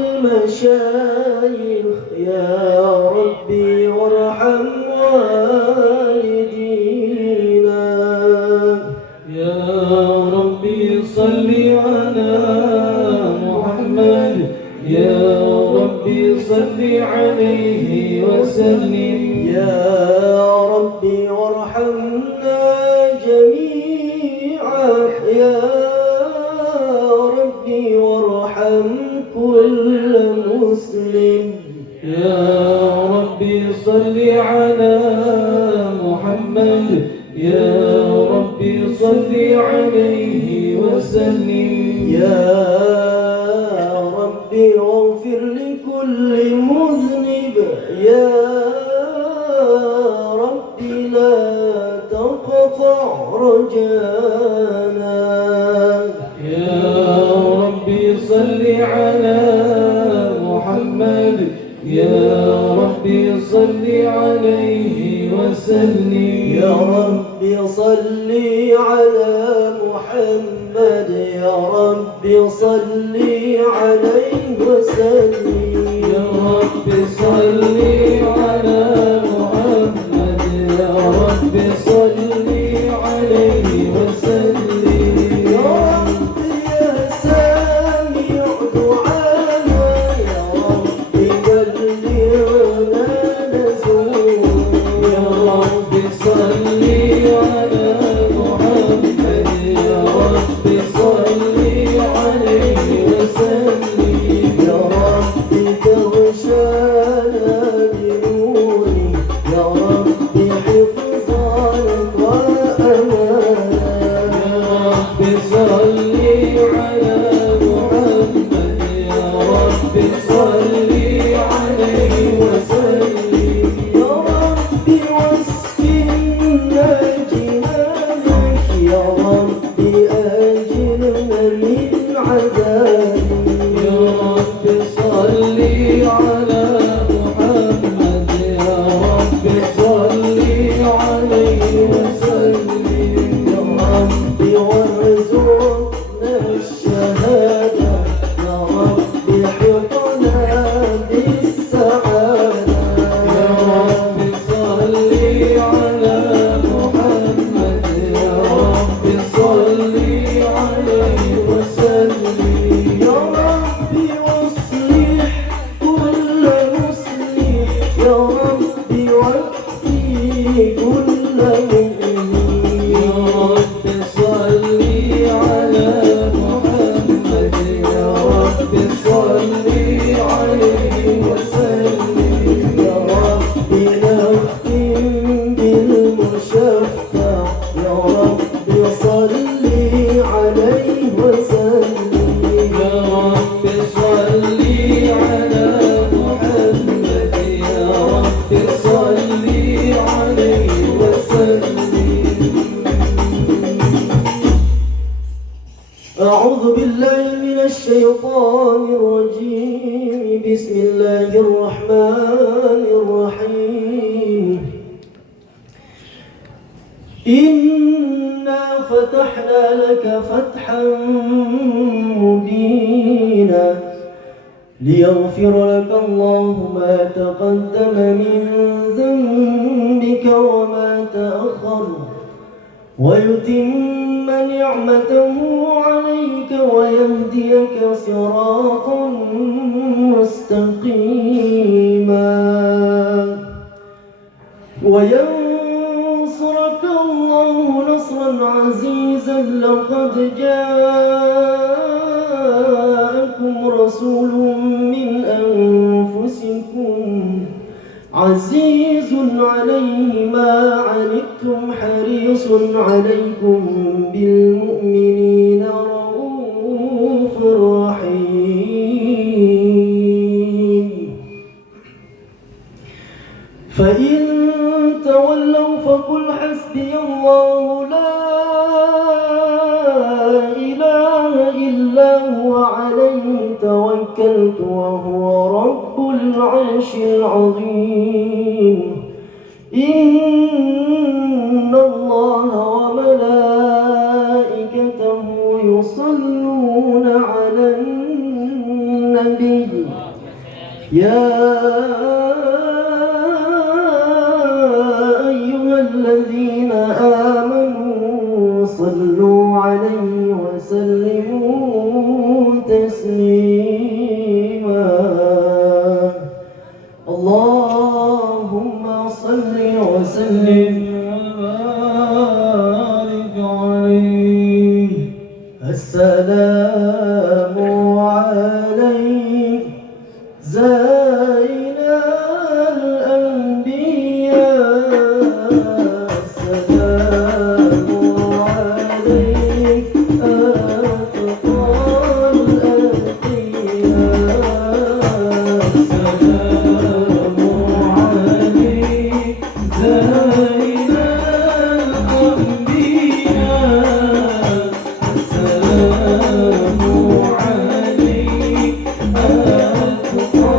المشايخ يا ربي وارحم والدينا. يا ربي صل على محمد، يا ربي صل عليه وسلم. يا ربي وارحمنا جميعا، يا ربي وارحم كل مسلم. يا ربي صل على محمد، يا ربي صل عليه وسلم. يا ربي واغفر لكل مذنب، يا ربي لا تقطع رجانا. يا ربي صل على محمد، يا ربي صل عليه وسلم. يا ربي صل على محمد، يا ربي صل عليه وسلم. يا ربي صل على محمد، يا ربي صل عليه وسلم. يا ربي يا سامع دعانا، يا ربي بلغنا نزول. يا ربي صل على محمد، يا ربي صل عليه وسلم. يا ربي تغشانا بنوري، يا ربي حفظك وأمانا. يا ربي صل على محمد، يا ربي صل عليه وسلم. يا ربي واسكننا جنانك، يا ربي أجرنا من عذابك. يا ربي صل على محمد، يا ربي صل عليه وسلم. يا ربي وارزقنا الشهادة، يا ربي حطنا بالسعادة. يا ربي صل على محمد، يا ربي صل عليه وسلم. يا ربي واصلح كل مصلح، يا ربي واكفي كل مؤمن. يا ربي صل على محمد، يا ربي صل عليه وسلم. يا ربي نختم بالمشفع، يا ربي صل عليه وسلم. يا ربي صل على محمد، يا ربي صل عليه وسلم. أعوذ بالله من الشيطان الرجيم، بسم الله الرحمن الرحيم. إنا فتحنا لك فتحا مبينا ليغفر لك الله ما تقدم من ذنبك وما تأخر، ويتم نعمته عليك ويهديك صراطا مستقيما، وينصرك الله نصرا عزيزا. لقد جاءكم رسول من أنفسكم عزيز عليه ما عنتم حريص عليكم بالمؤمنين رؤوف رحيم. فإن تولوا فقل حسبي الله لا إله إلا هو عليه توكلت وهو رب العرش العظيم. إن الله وملائكته يصلون على النبي يا أيها الذين آمنوا صلوا عليه وسلموا تسليما اللهم صل وسلم وبارك عليه السلام عليك زين الأنبياء السلام عليك أتقى الأتقياء السلام عليك زين الأنبياء السلام عليك أتقى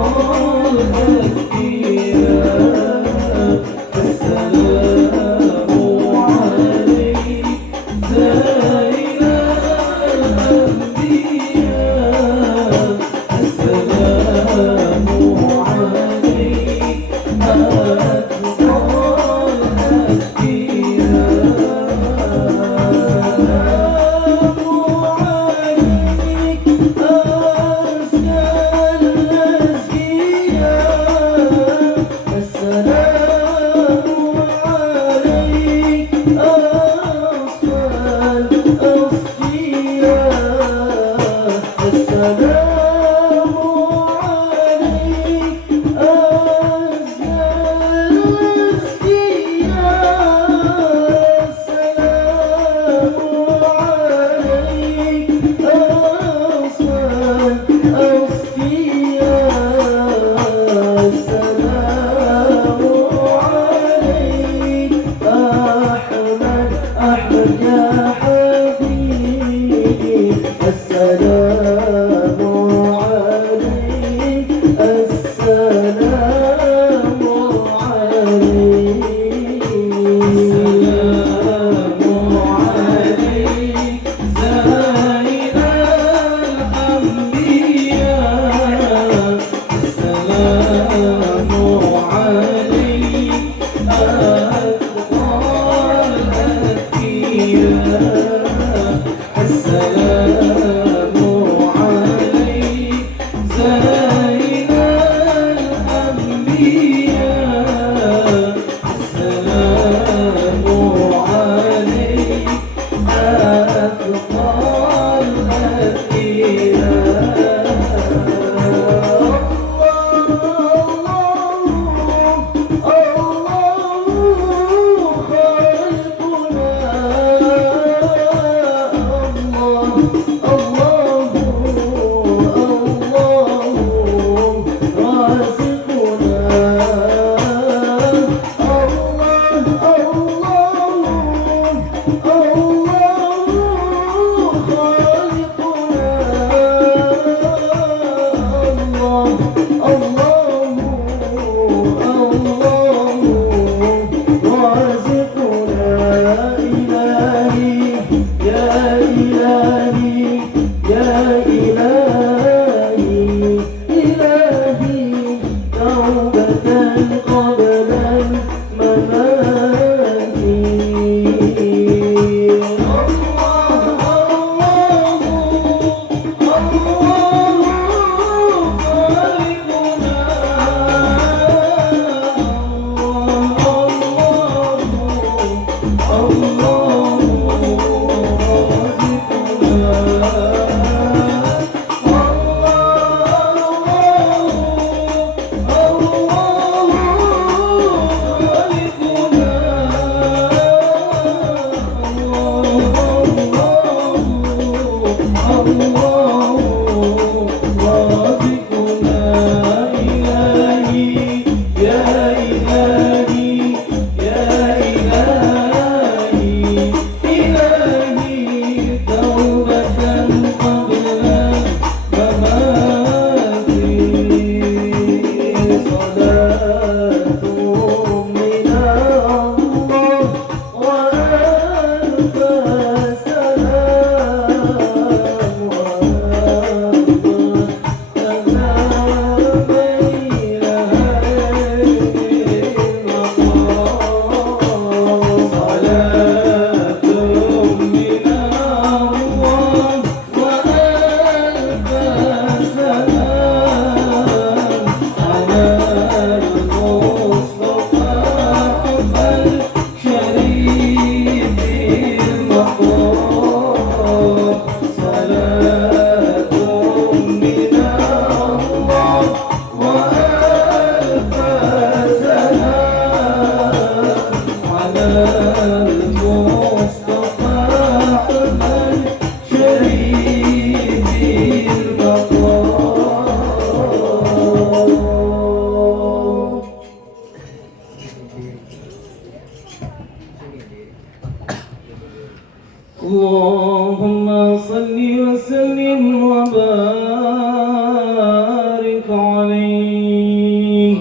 عليه.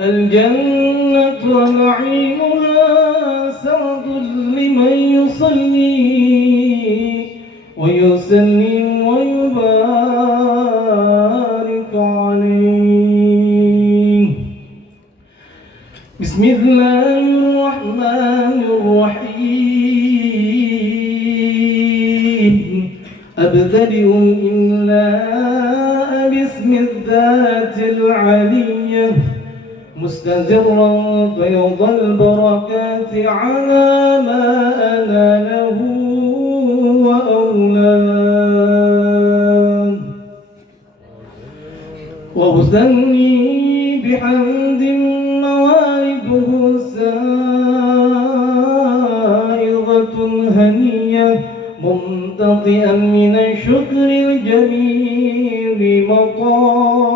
الجنة ونعيمها سعد لمن يصلي ويسلم ويبارك عليه. بسم الله الرحمن الرحيم. أبتدئ الإملاء باسم الذات العلية مستدرا فيض البركات على ما أنا له وأولاه. وأثني بحمد موارده سائغة هنية ممتطئا من الشكر الجميل مطايا.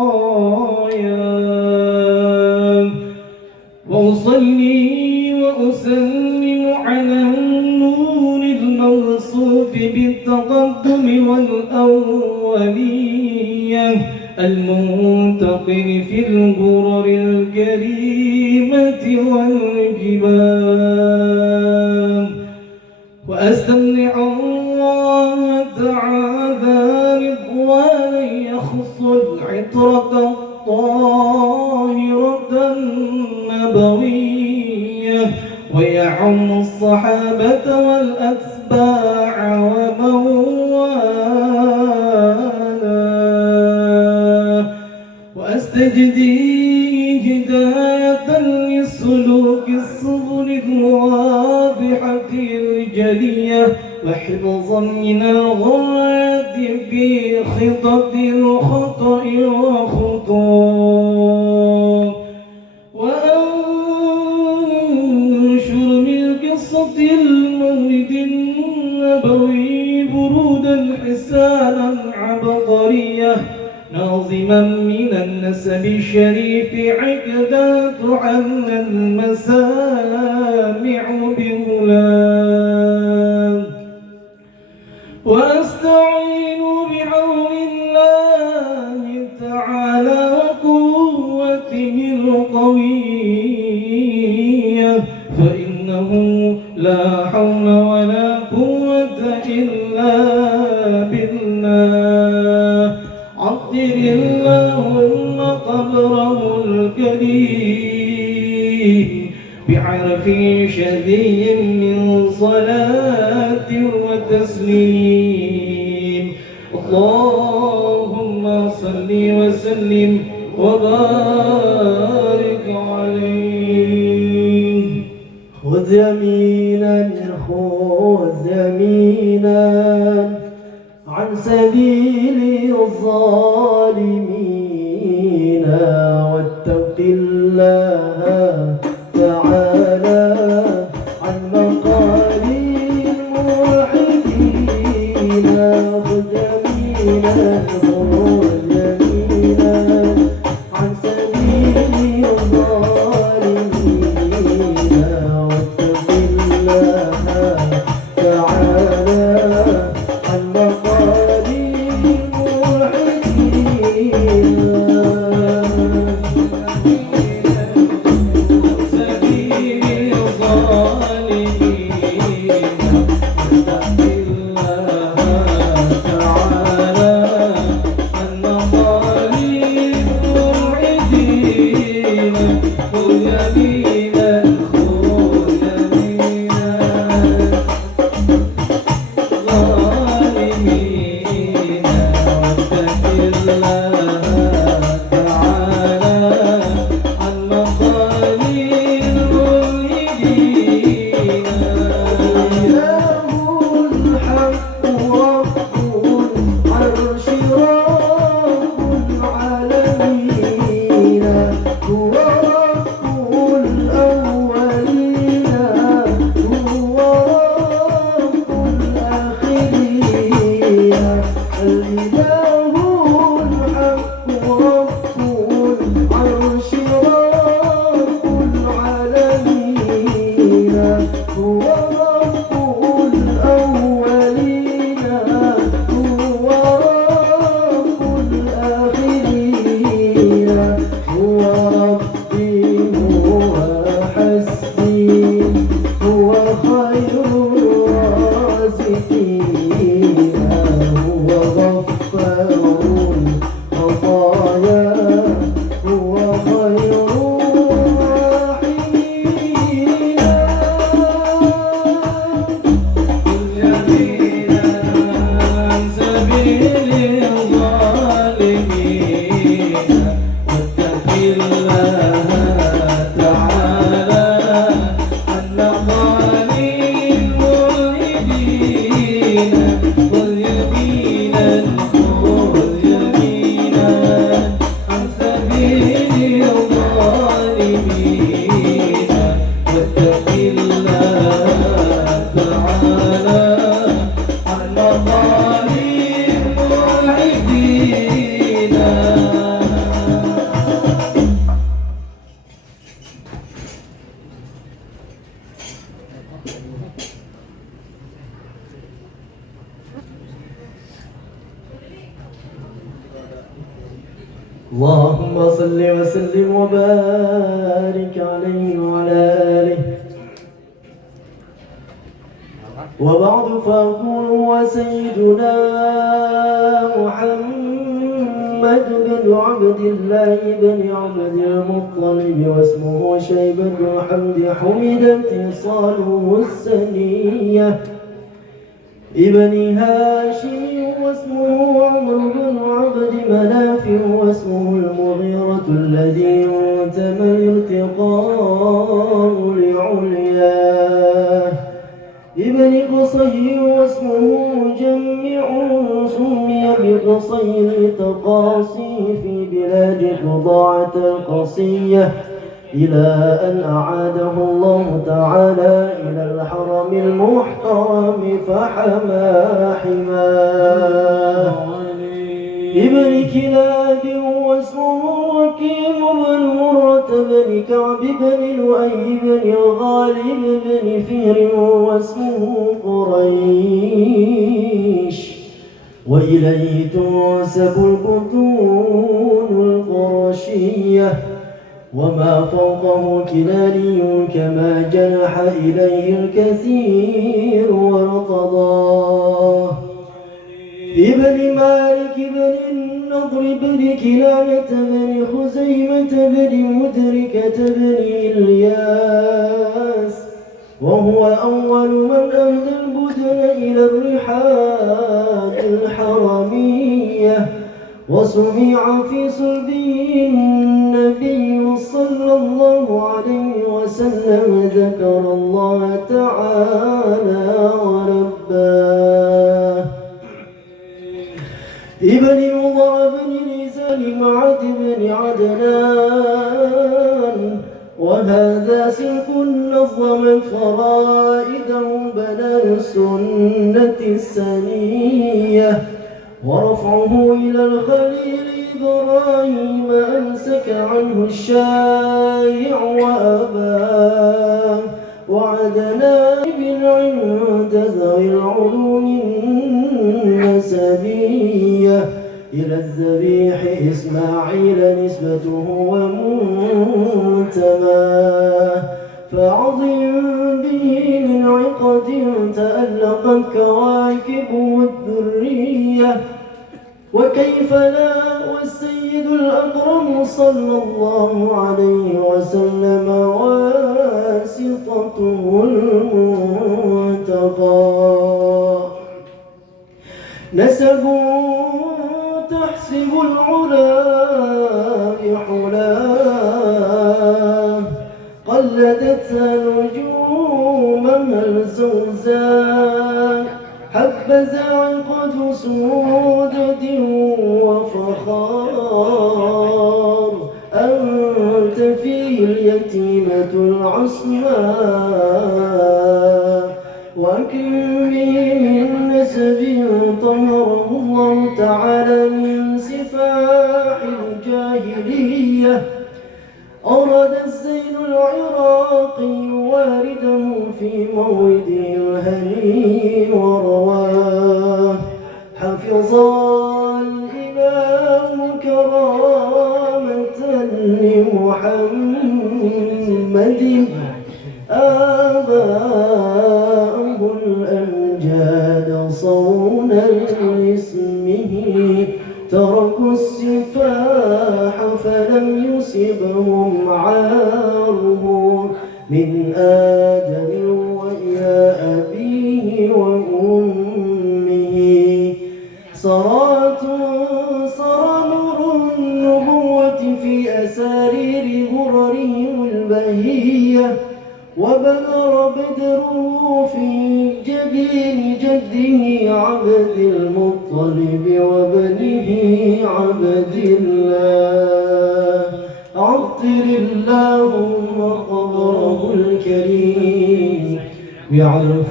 وأصلي وأسلم على النور الموصوف بالتقدم والأولية المنتقل في الغرر الكريمة والجبال. وأستمنع الله تعالى رضوانا يخص العطرة الطاهرة النبوية ويعم الصحابة والأتباع ومن والاه. وأستجدي هداية للسلوك السبل الواضحة الجلية وحفظا من الغاية في خطط الخطأ وخطاه. وأنشر من قصة المولد النبوي برودا حسانا عبقرية ناظما من النسب الشريف عقدا تعنى المسامع بغلام. وأستعين بعون الله تعالى وقوته القوية فإنه لا حول ولا قوة إلا بالله. عطر اللهم قبره الكريم بعرف شذي من صلاة وتسليم. اللهم صل وسلم وبارك عليه. خذ يمينا خذ يمينا عن سبيل الظالمين واتق الله تعالى عن مقال الموحدين. خذ يمينا خذ يمينا عن سبيل الظالمين واتق الله تعالى عن مقال الموحدين. اللهم صل وسلم وبارك عليه وعلى آله. وبعد فأقول وسيدنا محمد بن عبد الله بن عبد المطلب واسمه شيبة الحمد حمدت صاله السنية ابن هاشم واسمه عمرو بن عبد مناف واسمه المغيرة الذي انتمى الارتقاء لعلياه ابن قصي واسمه مجمع سمي بقصي لتقاصي في بلاد قضاعة القصية إلى أن أعاده الله تعالى إلى الحرم المحترم فحمى حماه ابن كلاب واسمه وكيم بن مرة بن كعب بن لؤي بن غالب بن فهر واسمه قريش وإليه تنسب البطون القرشية وما فوقه كناني كما جنح إليه الكثير وارتضاه ابن مالك بن النضر بن كنانة بن خزيمة بن مدركة بن إلياس وهو أول من أهدى البدن إلى الرحاب الحرمية وسمع في صلبه النبي صلى الله عليه وسلم ذكر الله تعالى ورباه ابن مضر بن نزال معد بن عدنان وهذا سلك نظمت فرائده بنان السنة السنية ورفعه إلى الخليل إبراهيم أمسك عنه الشائع وأباه وعدنا عند ذوي العلوم النسبية إلى الذبيح إسماعيل نسبته ومنتماه فعظم به من عقد تألقت كواكبه الذرية وكيف لا والسيد الأكرم صلى الله عليه وسلم واسطته المنتقى نسب تحسب العلا بحلاه قلدتها نجومها الزوزاء حبذا عقد سودة وفخار أنت فيه اليتيمة العصماء وأكرم به من نسب طهره الله تعالى من سفاح الجاهلية أورد الزين العراقي وارده في مورده الهني ورواه حفظ الإله كرامة لمحمد آباءه الأمجاد صونا لاسمه تركوا السفاح فلم يصبهم عاره من آدم وإلى أبيه وأمه صرى نور النبوة في أسارير غررهم البهية وبدر بدره في جبين جده عبد المطلب وبنه عبد الله عطر اللهم قبره الكريم بعرف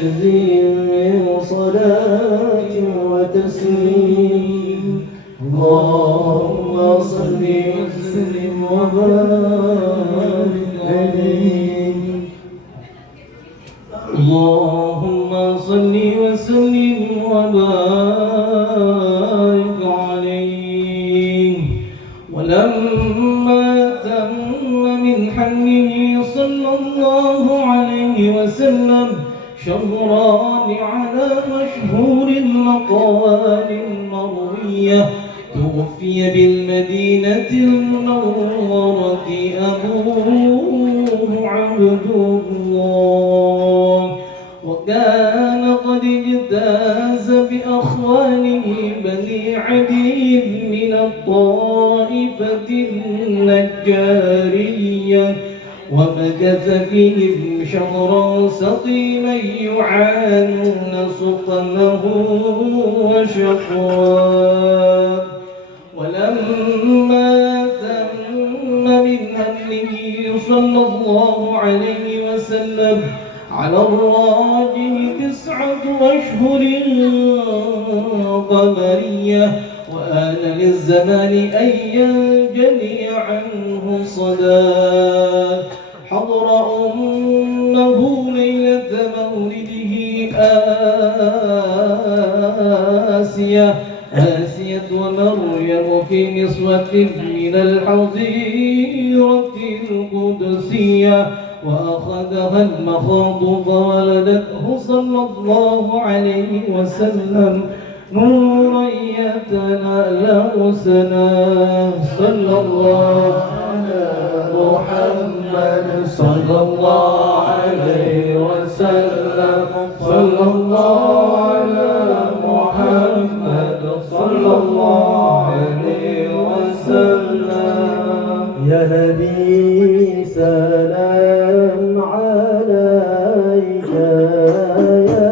شديد من صلاة وتسليم اللهم صل وسلم وبارك عليه اللهم صل وسلم وبارك عليه ولما تم من حمله صلى الله عليه وسلم شهران على مشهور الأقوال المروية توفي بالمدينة المنورة أبوه عبد الله، وكان قد اجتاز بأخوانه بني عدي من الطائفة النجارية، ومكث فيهم شهرا سقيما يعانون سقمه وشقواه. ولما تم من أهله صلى الله عليه وسلم على الراجح 9 أشهر قمرية، وآن للزمان أن ينجلي عنه صداه، حضر أمه ليلة مولده آسية ومريم في نسوة من الحظيرة القدسية، وأخذها المخاض فولدته صلى الله عليه وسلم نورا يتلألأ سناه. صلى الله على محمد صلى الله عليه وسلم، صلى الله على محمد صلى الله عليه وسلم. يا نبي سلام عليك، يا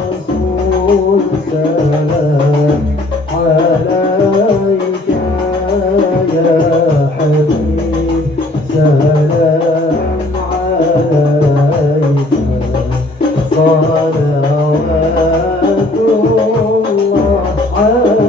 رسول سلام عليك، يا حبيب سلام عليك، صلوات الله عليك.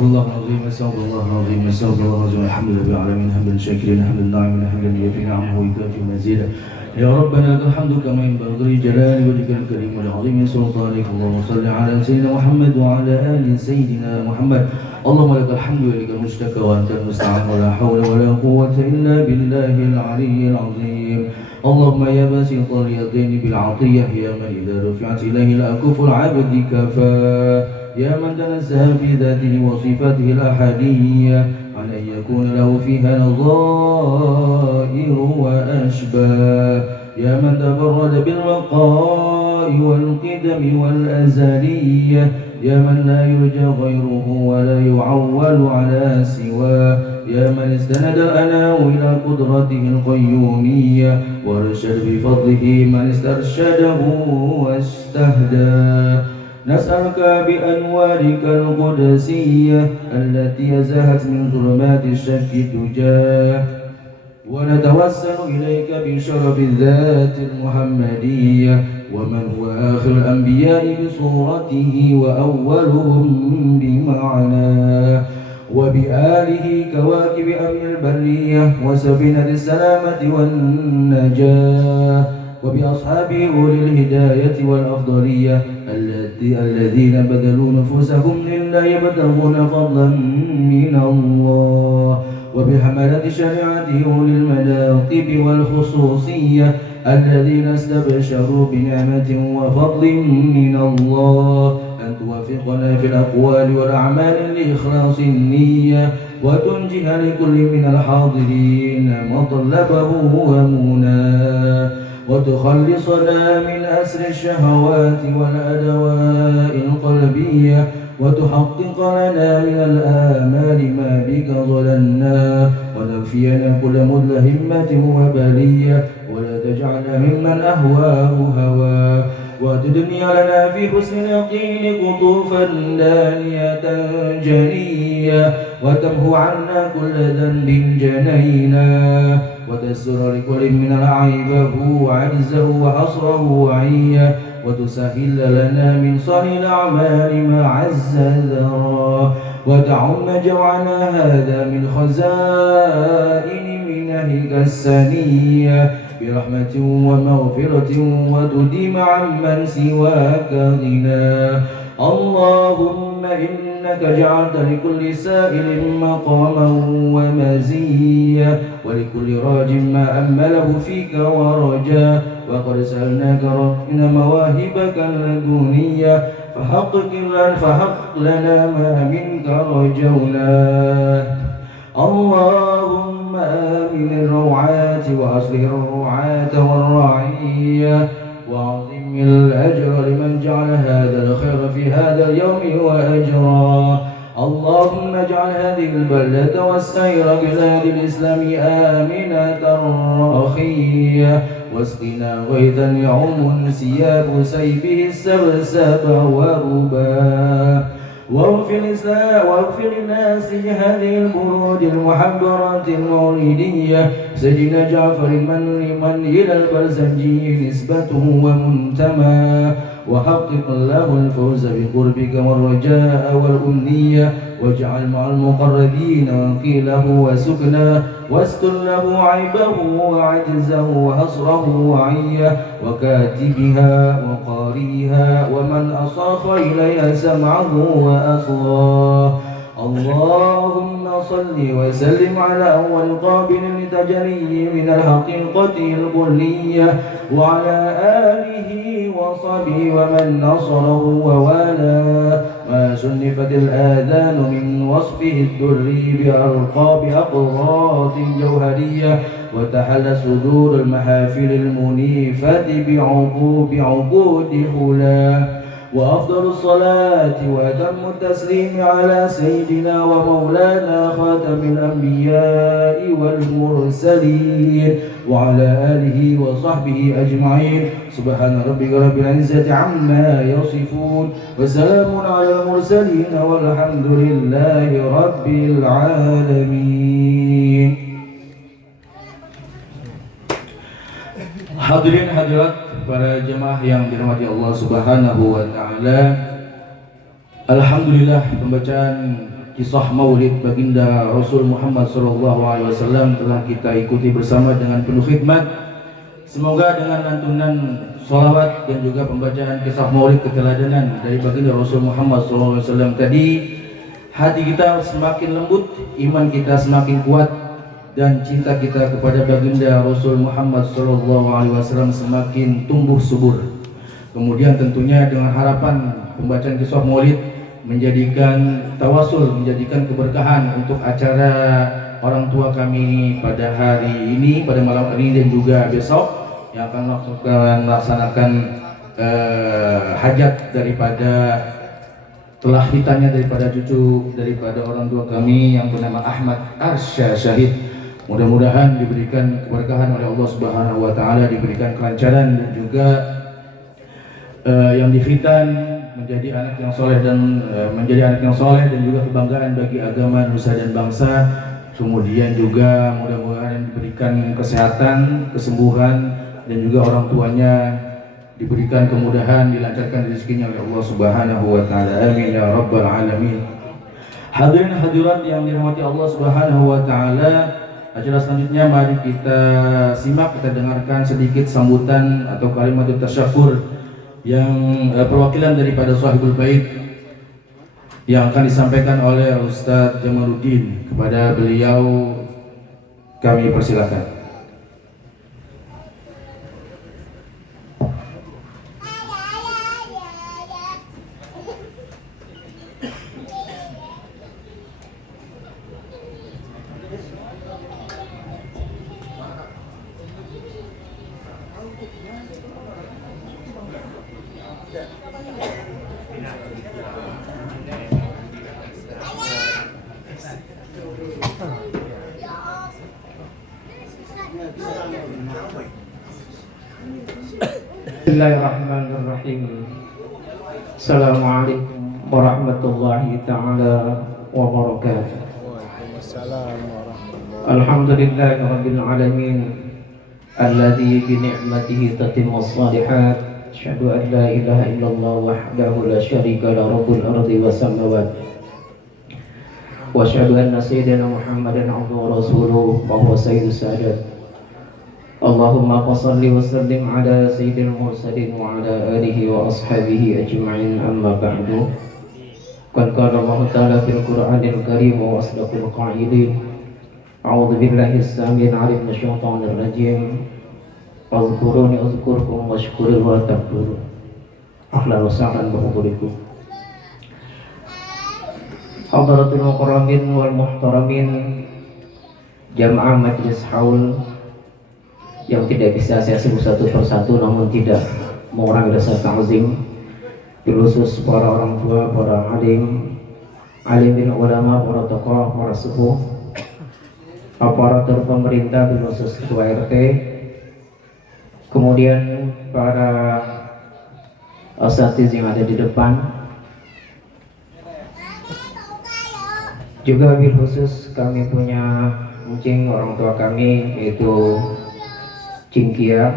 Astaghfirullah al-azim, astaghfirullah al-azim, astaghfirullah al-azim. Alhamdulillah alamin, hamdan syakirin, hamdan na'imin, hamdan yafi ni'amahu wa yukafi mazida. Ya Rabbana lakal hamdu kama yanbaghi li jalali wajhikal karim wa li 'azimi sultanik. Allahumma shalli ala sayyidina Muhammad wa ala ali sayyidina Muhammad. Allahumma lakal hamdu wa lakal mushtaka wa antal musta'an wa la hawla wa la quwwata illa billahil 'aliyyil 'azim. اللهم يا باسط اليدين بالعطية يا من إذا رفعت إليه الأكف العبد كفى يا من تنزه بذاته وصفاته الأحدية عن أن يكون له فيها نظائر وأشباه يا من تفرد بالبقاء والقدم والأزلية يا من لا يرجى غيره ولا يعول على سواه يا من استند الأنام إلى قدرته القيومية ورشد بفضله من استرشده واستهدى نسألك بأنوارك القدسية التي أزاحت من ظلمات الشك تجاه ونتوسل إليك بشرف الذات المحمدية ومن هو آخر الأنبياء بصورته وأولهم بمعناه وبآله كواكب أمن البرية وسفينة السلامة والنجاة وبأصحابه أولي الهداية والأفضلية الذين بذلوا نفوسهم لله يبتغون فضلا من الله وبحملة شريعته أولي المناقب والخصوصية الذين استبشروا بنعمة وفضل من الله أن توفقنا في الأقوال والأعمال لإخلاص النية وتنجح لكل من الحاضرين مطلبه ومناه وتخلصنا من أسر الشهوات والأدواء القلبية وتحقق لنا من الآمال ما بك ظللنا ونكفينا كل مدلهمة وبلية ولا تجعلنا ممن أهواه هواه وتدني لنا في حسن اليقين قطوفا دانية جنية وتمحو عنا كل ذنب جنينا وتسر لكل من عيبه وعجزه وحصره وعيه وتسهل لنا من صنع الأعمال ما عز ذرا وتعم جوعنا هذا من خزائن منهك السنية برحمة ومغفرة وتديم عمن سواك غنى اللهم إنك جعلت لكل سائل مقاما ومزية ولكل راج ما أمله فيك ورجاه وقد سألناك ربنا مواهبك اللدنية فحقق لنا ما منك رجوناه اللهم آمن الروعات وأصلح الرعاة والرعية وأعظم الأجر لمن جعل هذا الخير في هذا اليوم وأجراه اللهم اجعل هذه البلدة والسائر بلاد الإسلام آمنة رخية واسقنا غيثا يعم انسياب سيفه السبسب ورباه واغفر للناس هذه البرود المحبرات المولدية سيدنا جعفر من إلى البرزنجي نسبته ومنتمى وحقق له الفوز بقربك والرجاء والأمنية واجعل مع المقربين وكيله وسكناه واستر له عيبه وعجزه وحصره وعيه وكاتبها وقارئها ومن أصاخ إليها سمعه وأصغاه اللهم صل وسلم على أول قابل لتجلي من الحقيقة الكلية وعلى آله وصحبه ومن نصره ووالاه ما سنفت الآذان من وصفه الدري بألقاب أقراط جوهرية وتحل صدور المحافل المنيفة بعقود هلاه وأفضل الصلاة وأتم التسليم على سيدنا ومولانا خاتم الأنبياء والمرسلين وعلى آله وصحبه أجمعين سبحان ربك رب العزة عما يصفون وسلام على المرسلين والحمد لله رب العالمين. Hadirin hadirat para jemaah yang dirahmati Allah Subhanahu wa taala. Alhamdulillah pembacaan kisah maulid baginda Rasul Muhammad SAW telah kita ikuti bersama dengan penuh khidmat. Semoga dengan lantunan sholawat dan juga pembacaan kisah maulid keteladanan dari baginda Rasul Muhammad SAW tadi, hati kita semakin lembut, iman kita semakin kuat, dan cinta kita kepada baginda Rasul Muhammad SAW semakin tumbuh subur. Kemudian tentunya dengan harapan pembacaan kisah maulid menjadikan tawasul, menjadikan keberkahan untuk acara orang tua kami pada hari ini, pada malam hari ini dan juga besok yang akan melaksanakan hajat daripada telah hitanya daripada cucu daripada orang tua kami yang bernama Ahmad Arsya Syahid. Mudah-mudahan diberikan keberkahan oleh Allah Subhanahu wa taala, diberikan kelancaran dan juga yang dikhitan menjadi anak yang soleh dan juga kebanggaan bagi agama, nusa dan bangsa. Kemudian juga mudah-mudahan diberikan kesehatan, kesembuhan, dan juga orang tuanya diberikan kemudahan, dilancarkan rezekinya oleh Allah Subhanahu wa taala. Amin ya rabbal alamin. Hadirin hadirat yang dirahmati Allah Subhanahu wa taala, acara selanjutnya mari kita simak, kita dengarkan sedikit sambutan atau kalimat tasyakur yang perwakilan daripada Sahibul Bait yang akan disampaikan oleh Ustadz Jamaluddin. Kepada beliau kami persilakan. Bismillahirrahmanirrahim. Assalamualaikum warahmatullahi ta'ala wabarakatuh. Waalaikumsalam warahmatullahi Alhamdulillahi rabbil alamin alladzi bi ni'matihi tatimmu shalihat. Asyhadu an la ilaha illallah wahdahu la syarika la rabbul ardi was samawati. Wa asyhadu anna sayyidina Muhammadan abduhu wa rasuluhu wa huwa sayyidus sadat. Allahumma salli wa sallim ala sayyidil mursalin wa ala alihi wa ashabihi ajma'in, amma ba'du. Qad qala Allah ta'ala fil Qur'anil Karim wa asdaqul qa'ilin. A'udzu billahi as-sami'il 'alim minasy syaithanir rajim. Azkuruni azkurkum washkuru wa takfurun. Ahlan wa sahlan bi hudurikum. Hadratul mukarramin wal muhtaramin, jamaah majlis haul yang tidak bisa saya sebut satu persatu, namun tidak mengurangi rasa ta'zim, khusus para orang tua, para alim bin ulama, para tokoh, para sepuh, aparatur pemerintah, khusus ketua RT, kemudian para asatiz yang ada di depan, juga khusus kami punya kucing orang tua kami, yaitu Cingkia,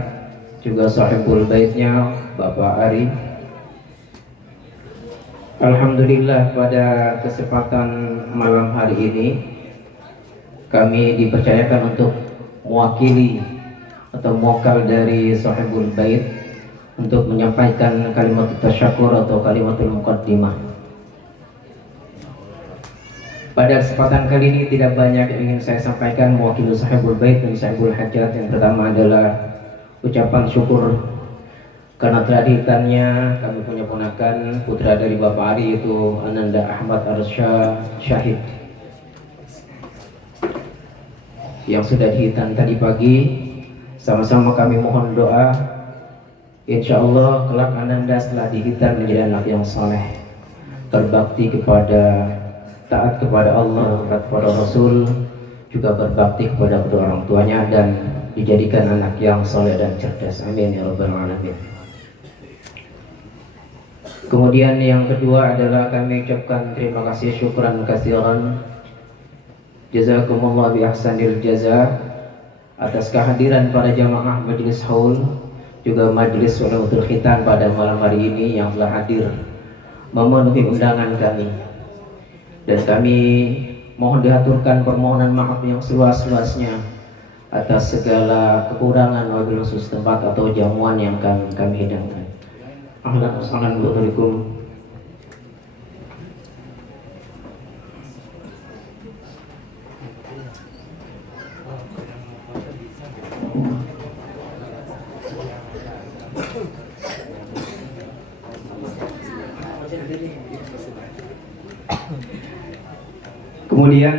juga Sahibul Baitnya Bapak Ari. Alhamdulillah pada kesempatan malam hari ini kami dipercayakan untuk mewakili atau mewakil dari Sahibul Bait untuk menyampaikan kalimat tasyakur atau kalimatul muqaddimah. Pada kesempatan kali ini tidak banyak yang ingin saya sampaikan mewakili Sahibul Bait dan Sahibul Hajat. Yang pertama adalah ucapan syukur karena terhadirannya kami punya ponakan putra dari Bapak Ari, yaitu Ananda Ahmad Arsya Syahid, yang sudah dihitan tadi pagi. Sama-sama kami mohon doa, insya Allah kelak Ananda setelah dihitan menjadi anak yang saleh, berbakti kepada, taat kepada Allah, taat kepada Rasul, juga berbakti kepada kedua orang tuanya, dan dijadikan anak yang soleh dan cerdas. Amin ya rabbal alamin. Kemudian yang kedua adalah kami ucapkan terima kasih, syukran kasiran, jazakumullah bi ahsanil jaza, atas kehadiran para jamaah majlis haul, juga majlis ulamatul khitan pada malam hari ini yang telah hadir memenuhi undangan kami. Dan kami mohon diaturkan permohonan maaf yang seluas-luasnya atas segala kekurangan wabil khusus tempat atau jamuan yang kami hidangkan. Ahlan wa sahlan bikum. Kemudian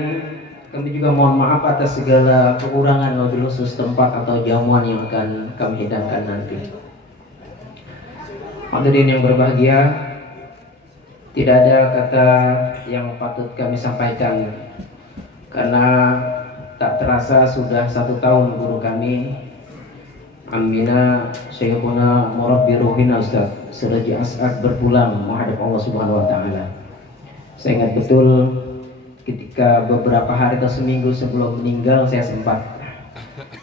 kami juga mohon maaf atas segala kekurangan wabil khusus tempat atau jamuan yang akan kami hidangkan nanti. Hadirin yang berbahagia, tidak ada kata yang patut kami sampaikan karena tak terasa sudah 1 tahun guru kami Amina Syekhuna Murabbi Ruhina Ustaz Siraji As'ad berpulang menghadap Allah Subhanahu wa taala. Saya ingat betul ketika beberapa hari atau seminggu sebelum meninggal saya sempat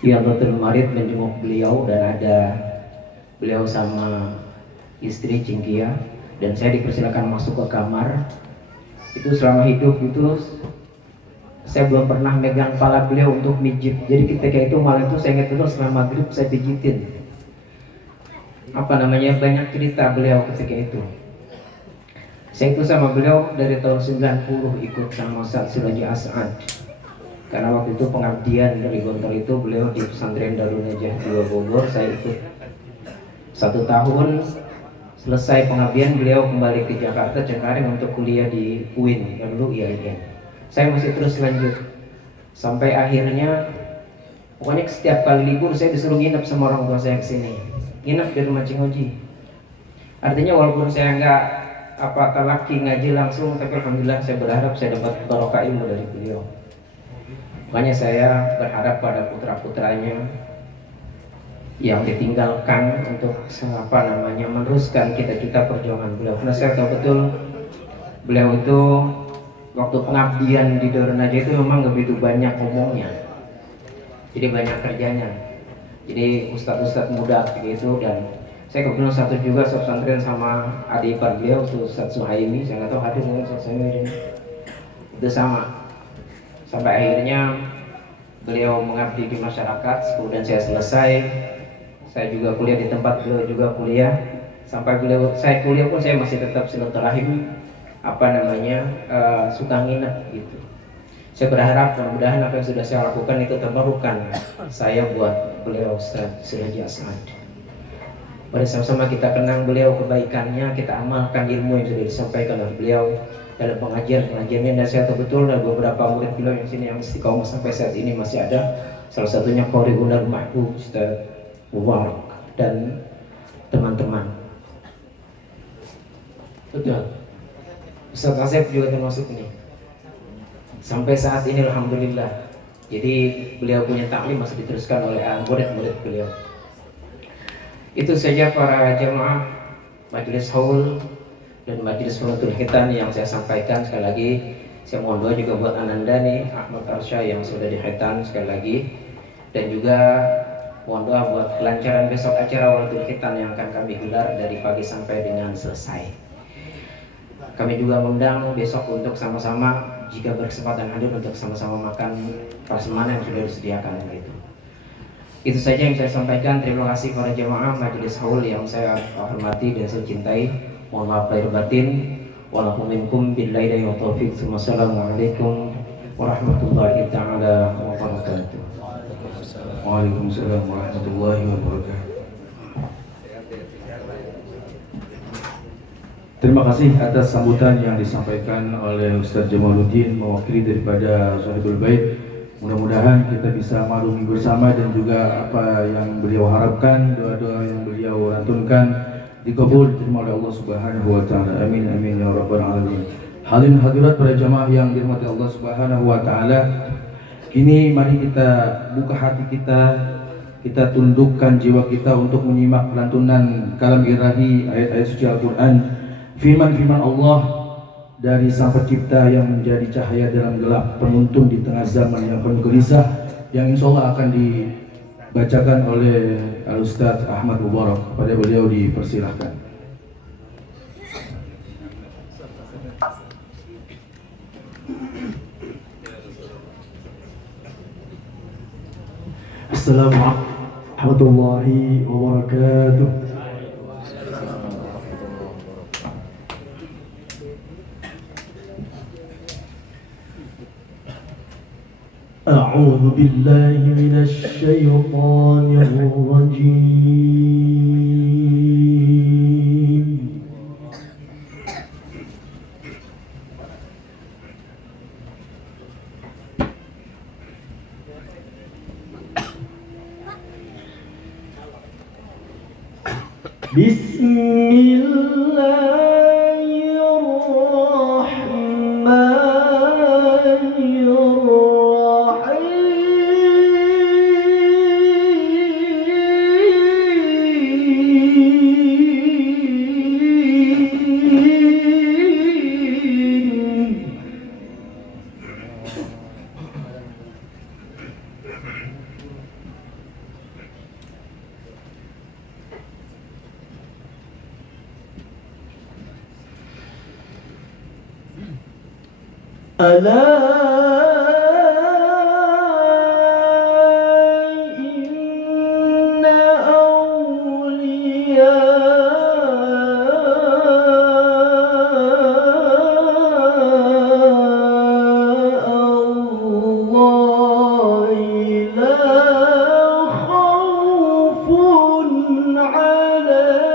di Abdul Marid menjenguk beliau, dan ada beliau sama istri Cingkia, dan saya dipersilakan masuk ke kamar. Itu selama hidup itu saya belum pernah megang kepala beliau untuk mijit. Jadi ketika itu malam itu saya ingat betul selama maghrib saya pijitin. Banyak cerita beliau ketika itu. Saya itu sama beliau dari tahun 90 ikut sama Ustaz Siraji As'ad. Karena waktu itu pengabdian dari Gontor itu beliau di pesantren Darul Najah di Bogor, saya ikut 1 tahun. Selesai pengabdian beliau kembali ke Jakarta Cengkareng untuk kuliah di UIN, dulu IAIN. Saya masih terus lanjut sampai akhirnya, pokoknya setiap kali libur saya disuruh nginep sama orang tua saya kesini, nginep di rumah Cing Hoji. Artinya walaupun saya nggak laki ngaji langsung, tapi alhamdulillah saya berharap saya dapat barokah ilmu dari beliau. Makanya saya berharap pada putra-putranya yang ditinggalkan untuk meneruskan cita-cita perjuangan beliau. Karena saya tahu betul beliau itu waktu pengabdian di Darul Najah itu memang nggak begitu banyak ngomongnya, jadi banyak kerjanya. Jadi ustadz-ustadz muda begitu, dan saya kebetulan satu juga pesantren sama adik ipar beliau, Ustadz Suhaimi. Saya nggak tahu hadir mungkin Ustadz Suhaimi itu sama. Sampai akhirnya beliau mengabdi di masyarakat. Kemudian saya selesai, saya juga kuliah di tempat beliau juga kuliah. Sampai saya kuliah pun saya masih tetap silaturahim, suka nginep gitu. Saya berharap mudah-mudahan apa yang sudah saya lakukan itu terbarukan saya buat beliau Ustaz Siraji As'ad. Mari sama-sama kita kenang beliau, kebaikannya, kita amalkan ilmu yang sudah disampaikan oleh beliau dalam pengajian-pengajiannya. Dan saya tahu betul ada beberapa murid beliau yang sini yang istiqomah sampai saat ini masih ada. Salah satunya Qori Unar Mahbub, Ustaz Mubarak, dan teman-teman. Betul. Ustaz Asep juga termasuk nih. Sampai saat ini alhamdulillah. Jadi beliau punya taklim masih diteruskan oleh murid-murid beliau. Itu saja para jemaah Majelis Haul dan Majelis Penutul Khitan yang saya sampaikan. Sekali lagi saya mohon doa juga buat Ananda nih, Ahmad Arsya yang sudah di khitan sekali lagi, dan juga mohon doa buat kelancaran besok acara Penutul Khitan yang akan kami gelar dari pagi sampai dengan selesai. Kami juga mengundang besok untuk sama-sama jika berkesempatan hadir untuk sama-sama makan prasmanan yang sudah disediakan gitu. Itu saja yang saya sampaikan. Terima kasih para jemaah Majelis Haul yang saya hormati dan saya cintai. Mohon maaf lahir batin. Wallahu minkum billahi wa taufiq. Wassalamualaikum warahmatullahi taala wabarakatuh. Waalaikumsalam warahmatullahi wabarakatuh. Terima kasih atas sambutan yang disampaikan oleh Ustaz Jamaluddin mewakili daripada Sahibul Bait. Mudah-mudahan kita bisa maklumi bersama dan juga apa yang beliau harapkan, doa-doa yang beliau lantunkan dikabul diterima oleh Allah Subhanahu wa taala. Amin amin ya rabbal alamin. Hadirin hadirat para jamaah yang dirahmati Allah Subhanahu wa taala. Kini mari kita buka hati kita tundukkan jiwa kita untuk menyimak lantunan kalam ilahi, ayat-ayat suci Al-Qur'an, firman-firman Allah dari Sang Pencipta yang menjadi cahaya dalam gelap, penuntun di tengah zaman yang penuh gelisah, yang insya Allah akan dibacakan oleh Al-Ustaz Ahmad Mubarak. Kepada beliau dipersilahkan. السلام عليكم ورحمة الله وبركاته. أعوذ بالله من الشيطان الرجيم. بسم الله الرحمن الرحيم. ألا إن أولياء الله لا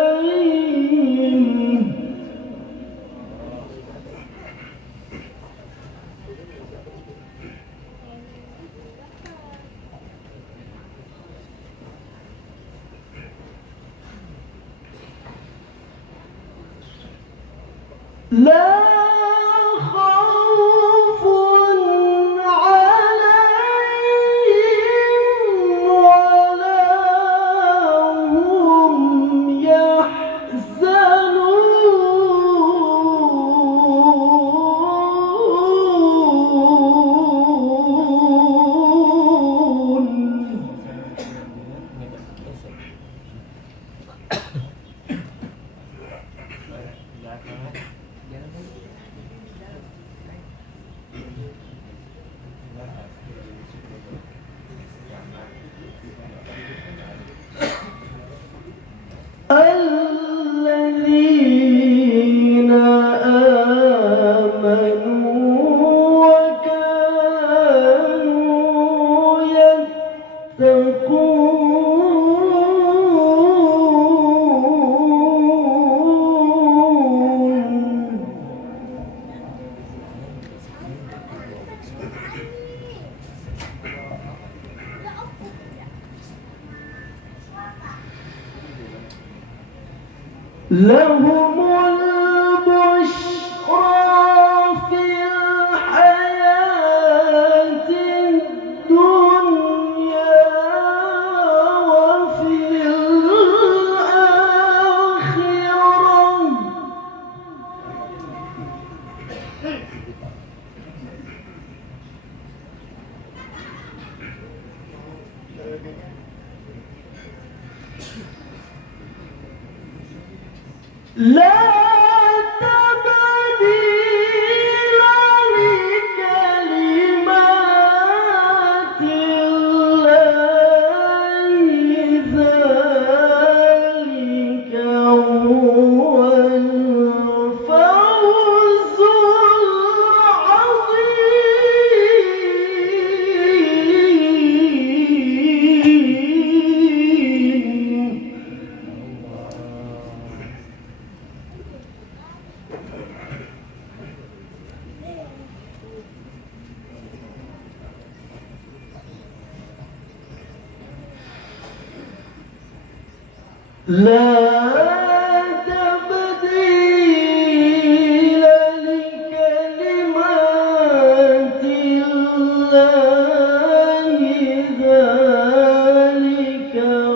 خوف عليهم لا خوف عليهم ولا هم يحزنون. الذين آمنوا وكانوا يتقون. لهم البشرى في الحياة الدنيا وفي الآخرة. لا تبديل لكلمات الله ذلك هو الفوز العظيم. لا تبديل لكلمات الله ذلك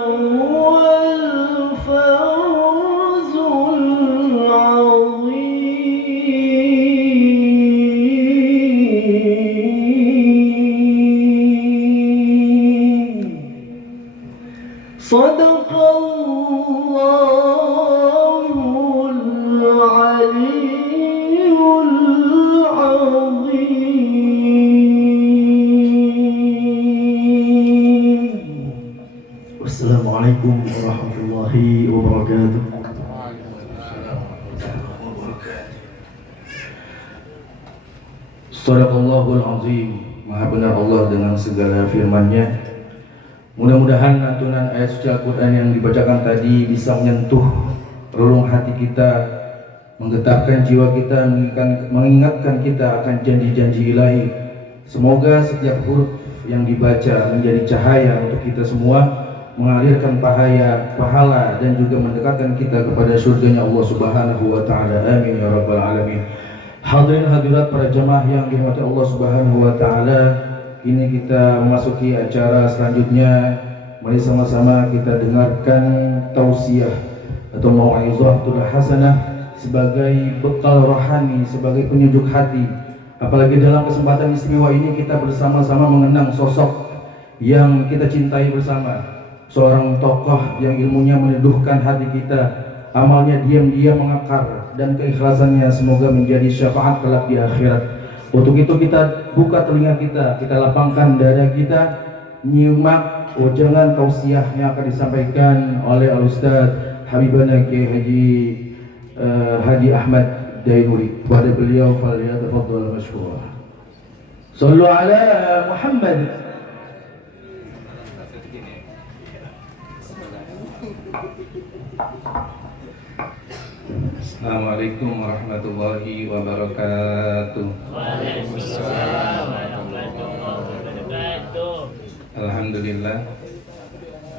هو الفوز العظيم. صدق الله Assalamualaikum warahmatullahi wabarakatuh. Sadaqallahul azim. Maha benar Allah dengan segala firman-Nya. Mudah-mudahan lantunan ayat suci Al-Quran yang dibacakan tadi bisa menyentuh relung hati kita, menggetarkan jiwa kita, mengingatkan kita akan janji-janji ilahi. Semoga setiap huruf yang dibaca menjadi cahaya untuk kita semua, mengalirkan pahala dan juga mendekatkan kita kepada surganya Allah Subhanahu wa taala. Amin ya rabbal alamin. Hadirin hadirat para jamaah yang dirahmati Allah Subhanahu wa taala, ini kita memasuki acara selanjutnya. Mari sama-sama kita dengarkan tausiah atau mau'izatul hasanah sebagai bekal rohani, sebagai penyejuk hati. Apalagi dalam kesempatan istimewa ini kita bersama-sama mengenang sosok yang kita cintai bersama, seorang tokoh yang ilmunya meneduhkan hati kita, amalnya diam-diam mengakar, dan keikhlasannya semoga menjadi syafaat kelak di akhirat. Untuk itu kita buka telinga kita lapangkan dada kita, nyimak ujangan tausiah yang akan disampaikan oleh Al-Ustaz Habibana Kiai Haji Hadi Ahmad Dainuri. Kepada beliau falyatafaddal masykur. Sallu ala Muhammad. Assalamualaikum warahmatullahi wabarakatuh. Waalaikumsalam warahmatullahi wabarakatuh. Alhamdulillah.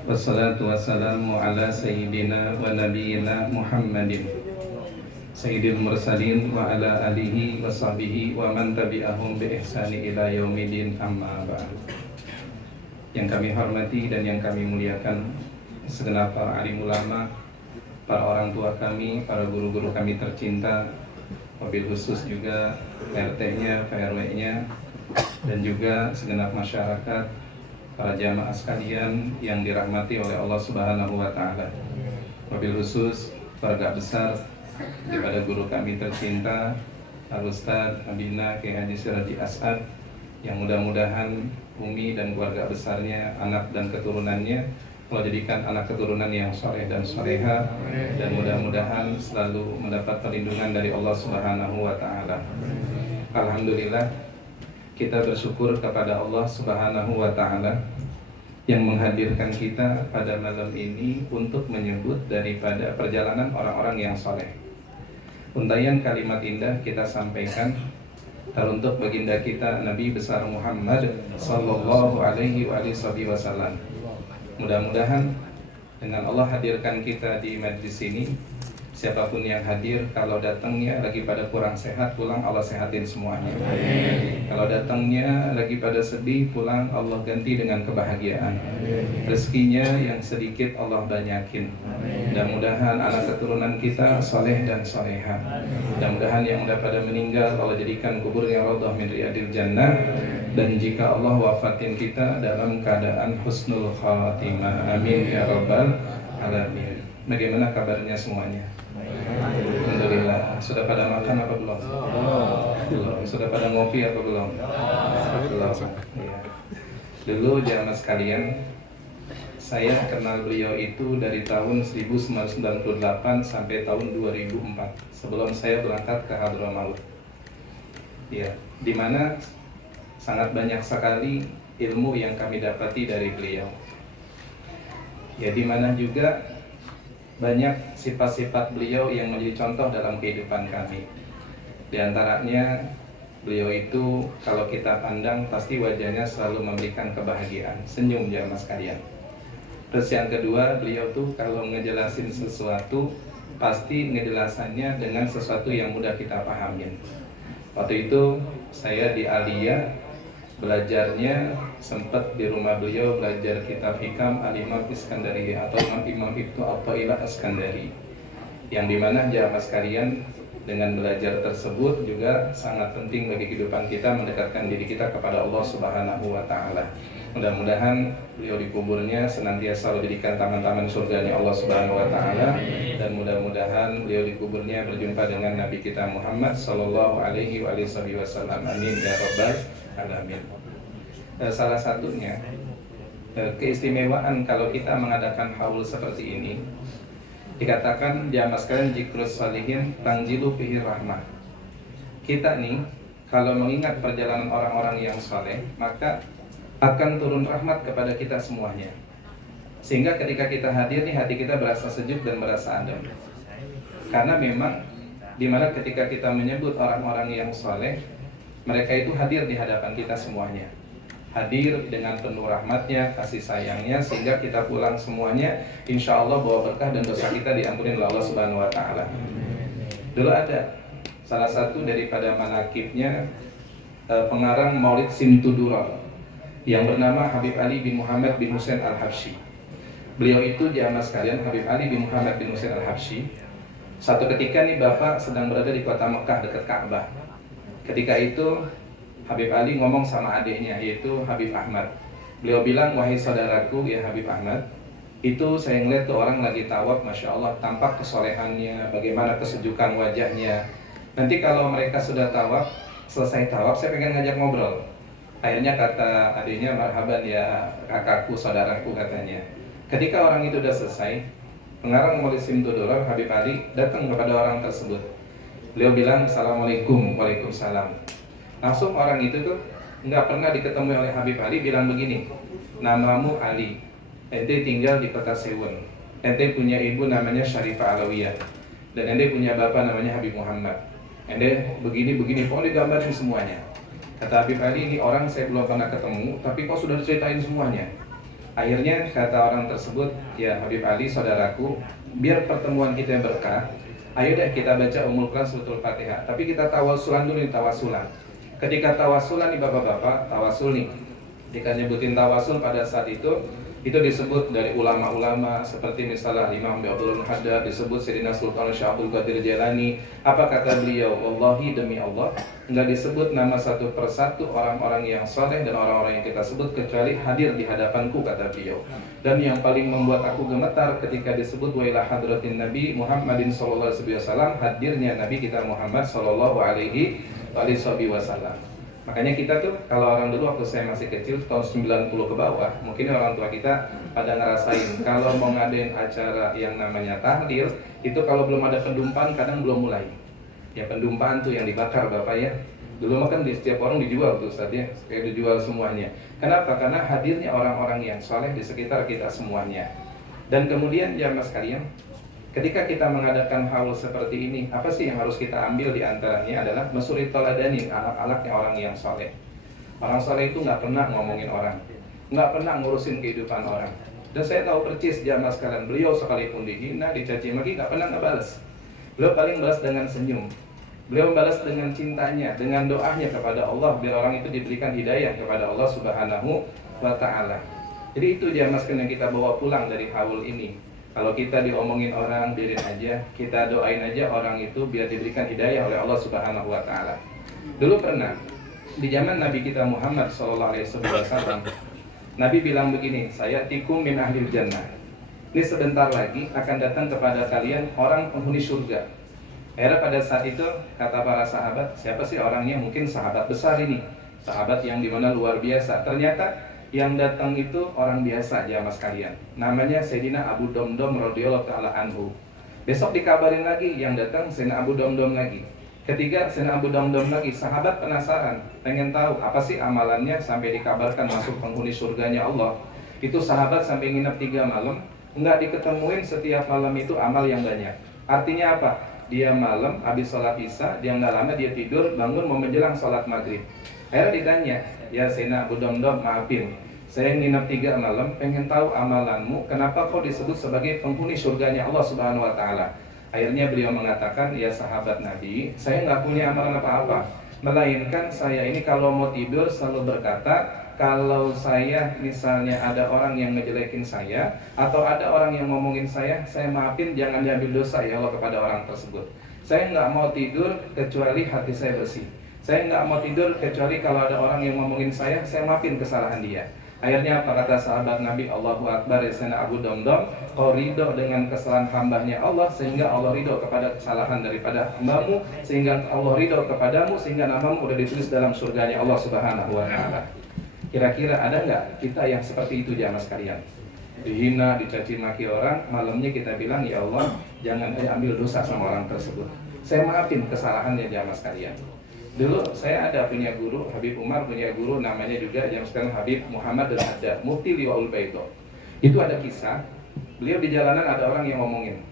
Wassalatu wassalamu ala sayyidina wa nabiyyina Muhammadin sayyidil mursalin wa ala alihi wa sahbihi wa man tabi'ahum bi ihsani ila yaumidin, amma ba'd. Yang kami hormati dan yang kami muliakan segenap para alim ulama, para orang tua kami, para guru-guru kami tercinta, wabil khusus juga RT-nya, PRW-nya, dan juga segenap masyarakat, para jamaah sekalian yang dirahmati oleh Allah Subhanahu wa taala. Wabil khusus keluarga besar daripada guru kami tercinta Al-Ustaz Abina Kiai Haji Siraji As'ad, yang mudah-mudahan Umi dan keluarga besarnya, anak dan keturunannya Allah jadikan anak keturunan yang soleh dan soleha, dan mudah-mudahan selalu mendapat perlindungan dari Allah Subhanahu wa taala. Alhamdulillah, kita bersyukur kepada Allah Subhanahu wa taala yang menghadirkan kita pada malam ini untuk menyebut daripada perjalanan orang-orang yang soleh. Untayan kalimat indah kita sampaikan teruntuk baginda kita Nabi besar Muhammad sallallahu alaihi wasallam. Mudah-mudahan dengan Allah hadirkan kita di majlis ini, siapapun yang hadir, kalau datangnya lagi pada kurang sehat, pulang Allah sehatin semuanya. Kalau datangnya lagi pada sedih, pulang Allah ganti dengan kebahagiaan. Rezekinya yang sedikit Allah banyakin. Mudah-mudahan anak keturunan kita soleh dan soleha. Mudah-mudahan yang udah pada meninggal Allah jadikan kuburnya raudhah min riyadil jannah. Dan jika Allah wafatin kita dalam keadaan husnul khatimah, amin ya rabbal alamin. Bagaimana kabarnya semuanya? Alhamdulillah. Sudah pada makan apa belum? Belum. Sudah pada ngopi apa belum? Belum. Ya. Dulu jamaah sekalian, saya kenal beliau itu dari tahun 1998 sampai tahun 2004, sebelum saya berangkat ke Hadramaut. Ya, di mana sangat banyak sekali ilmu yang kami dapati dari beliau. Ya, di mana juga banyak sifat-sifat beliau yang menjadi contoh dalam kehidupan kami. Di antaranya, beliau itu kalau kita pandang pasti wajahnya selalu memberikan kebahagiaan, senyum jamaah sekalian. Terus yang kedua, beliau tuh kalau ngejelasin sesuatu pasti ngejelasannya dengan sesuatu yang mudah kita pahamin. Waktu itu saya di Aliyah belajarnya sempat di rumah beliau belajar kitab Hikam Al-Imam Iskandari atau Imam Ibnu Athaillah Iskandari, yang dimana jamaah sekalian dengan belajar tersebut juga sangat penting bagi kehidupan kita, mendekatkan diri kita kepada Allah Subhanahu wa taala. Mudah-mudahan beliau dikuburnya senantiasa dijadikan taman-taman surganya Allah Subhanahu wa taala, dan mudah-mudahan beliau dikuburnya berjumpa dengan Nabi kita Muhammad sallallahu alaihi wasallam. Amin ya rabbal alamin. Salah satunya keistimewaan kalau kita mengadakan haul seperti ini, dikatakan jamaah sekalian zikrus salihin tanzilu fihi rahmah. Kita nih kalau mengingat perjalanan orang-orang yang saleh, maka akan turun rahmat kepada kita semuanya. Sehingga ketika kita hadir nih, hati kita berasa sejuk dan berasa adem. Karena memang dimana ketika kita menyebut orang-orang yang saleh, mereka itu hadir di hadapan kita semuanya, hadir dengan penuh rahmatnya, kasih sayangnya, sehingga kita pulang semuanya insya Allah bawa berkah dan dosa kita diampuni oleh Allah Subhanahu Wa Taala. Dulu ada salah satu daripada manakibnya pengarang Maulid Simtudurar yang bernama Habib Ali bin Muhammad bin Husain Al-Habsyi. Beliau itu jamaah sekalian, Habib Ali bin Muhammad bin Husain Al-Habsyi, satu ketika nih Bapak sedang berada di kota Mekah dekat Ka'bah. Ketika itu Habib Ali ngomong sama adiknya, yaitu Habib Ahmad. Beliau bilang, wahai saudaraku ya Habib Ahmad, itu saya ngeliat tuh orang lagi tawaf, Masya Allah, tampak kesolehannya, bagaimana kesejukan wajahnya. Nanti kalau mereka sudah tawaf, selesai tawaf, saya pengen ngajak ngobrol. Akhirnya kata adiknya, marhaban ya kakakku, saudaraku katanya. Ketika orang itu sudah selesai, pengarang Maulid Simtudurar Habib Ali datang kepada orang tersebut. Beliau bilang, Assalamualaikum. Waalaikumsalam. Langsung orang itu tuh nggak pernah diketemui oleh Habib Ali, bilang begini, namamu Ali, ente tinggal di kota Sewon, ente punya ibu namanya Syarifah Alawiyah, dan ente punya bapak namanya Habib Muhammad, ente begini-begini, pokoknya digambarin semuanya. Kata Habib Ali, ini orang saya belum pernah ketemu, tapi kok sudah diceritain semuanya. Akhirnya kata orang tersebut, ya Habib Ali saudaraku, biar pertemuan kita berkah, ayo deh kita baca Ummul Quran Suratul Fatihah. Tapi kita tawasulan dulu nih, tawasulan. Ketika tawasulan nih bapak-bapak, tawasul nih, jika nyebutin tawasul pada saat itu disebut dari ulama-ulama seperti misalnya Imam Abdul Haddad, disebut Sayyidina Sultan Syekh Abdul Qadir Jailani. Apa kata beliau? Wallahi demi Allah, enggak disebut nama satu persatu orang-orang yang saleh dan orang-orang yang kita sebut kecuali hadir di hadapanku, kata beliau. Dan yang paling membuat aku gemetar ketika disebut wa ila hadratin Nabi Muhammadin sallallahu alaihi wasallam, hadirnya Nabi kita Muhammad sallallahu alaihi wasallam. Makanya kita tuh kalau orang dulu waktu saya masih kecil tahun 90 ke bawah, mungkin orang tua kita pada ngerasain kalau mau ngadain acara yang namanya tahlil, itu kalau belum ada pendumpaan kadang belum mulai. Ya pendumpaan tuh yang dibakar Bapak ya. Dulu mah kan di setiap orang dijual tuh Ustaz ya, kayak dijual semuanya. Kenapa? Karena hadirnya orang-orang yang soleh di sekitar kita semuanya. Dan kemudian jamaah sekalian, ketika kita mengadakan haul seperti ini, apa sih yang harus kita ambil di antaranya adalah mesuri toladani, anak-anaknya orang yang soleh. Orang soleh itu nggak pernah ngomongin orang, nggak pernah ngurusin kehidupan orang. Dan saya tahu percis jamaah sekalian, beliau sekalipun dihina, dicaci maki, nggak pernah ngebalas. Beliau paling balas dengan senyum. Beliau balas dengan cintanya, dengan doanya kepada Allah, biar orang itu diberikan hidayah kepada Allah Subhanahu wa Ta'ala. Jadi itu jamaah sekalian yang kita bawa pulang dari haul ini. Kalau kita diomongin orang, biarin aja, kita doain aja orang itu biar diberikan hidayah oleh Allah Subhanahu wa Ta'ala. Dulu pernah di zaman Nabi kita Muhammad sallallahu alaihi wasallam, Nabi bilang begini, saya tikum min ahlil jannah. Ini sebentar lagi akan datang kepada kalian orang penghuni surga. Akhirnya pada saat itu kata para sahabat, siapa sih orangnya? Mungkin sahabat besar ini, sahabat yang dimana luar biasa. Ternyata yang datang itu orang biasa jamaah sekalian. Namanya Sayyidina Abu Domdom radhiyallahu taala anhu. Besok dikabarin lagi yang datang Sayyidina Abu Domdom lagi. Ketiga Sayyidina Abu Domdom lagi. Sahabat penasaran, pengen tahu apa sih amalannya sampai dikabarkan masuk penghuni surganya Allah. Itu sahabat sampai nginep 3 malam, enggak diketemuin setiap malam itu amal yang banyak. Artinya apa? Dia malam habis sholat isya, dia nggak lama dia tidur, bangun mau menjelang sholat maghrib. Akhirnya ditanya, ya Sayyidina Abu Domdom, maafin, saya nginap 3 malam, pengen tahu amalanmu, kenapa kau disebut sebagai penghuni surganya Allah Subhanahu wa Ta'ala. Akhirnya beliau mengatakan, ya sahabat Nabi, saya nggak punya amalan apa-apa, melainkan saya ini kalau mau tidur selalu berkata, kalau saya misalnya ada orang yang ngejelekin saya, atau ada orang yang ngomongin saya maafin, jangan diambil dosa ya Allah kepada orang tersebut. Saya nggak mau tidur kecuali hati saya bersih. Saya nggak mau tidur kecuali kalau ada orang yang ngomongin saya maafin kesalahan dia. Akhirnya apa kata sahabat Nabi, Allahu Akbar, ya Sayyidina Abu Domdom, kau ridho dengan kesalahan hambanya Allah, sehingga Allah ridho kepada kesalahan daripada hambamu, sehingga Allah ridho kepadamu, sehingga namamu sudah ditulis dalam surganya Allah Subhanahu wa Ta'ala. Kira-kira ada nggak kita yang seperti itu jamaah sekalian? Dihina, dicaci maki orang, malamnya kita bilang, ya Allah, jangan ambil dosa sama orang tersebut. Saya maafin kesalahannya jamaah sekalian. Dulu saya ada punya guru, Habib Umar punya guru namanya juga jamaah sekalian Habib Muhammad Al-Haddad, Mufti Liwaul Baito. Itu ada kisah, beliau di jalanan ada orang yang ngomongin.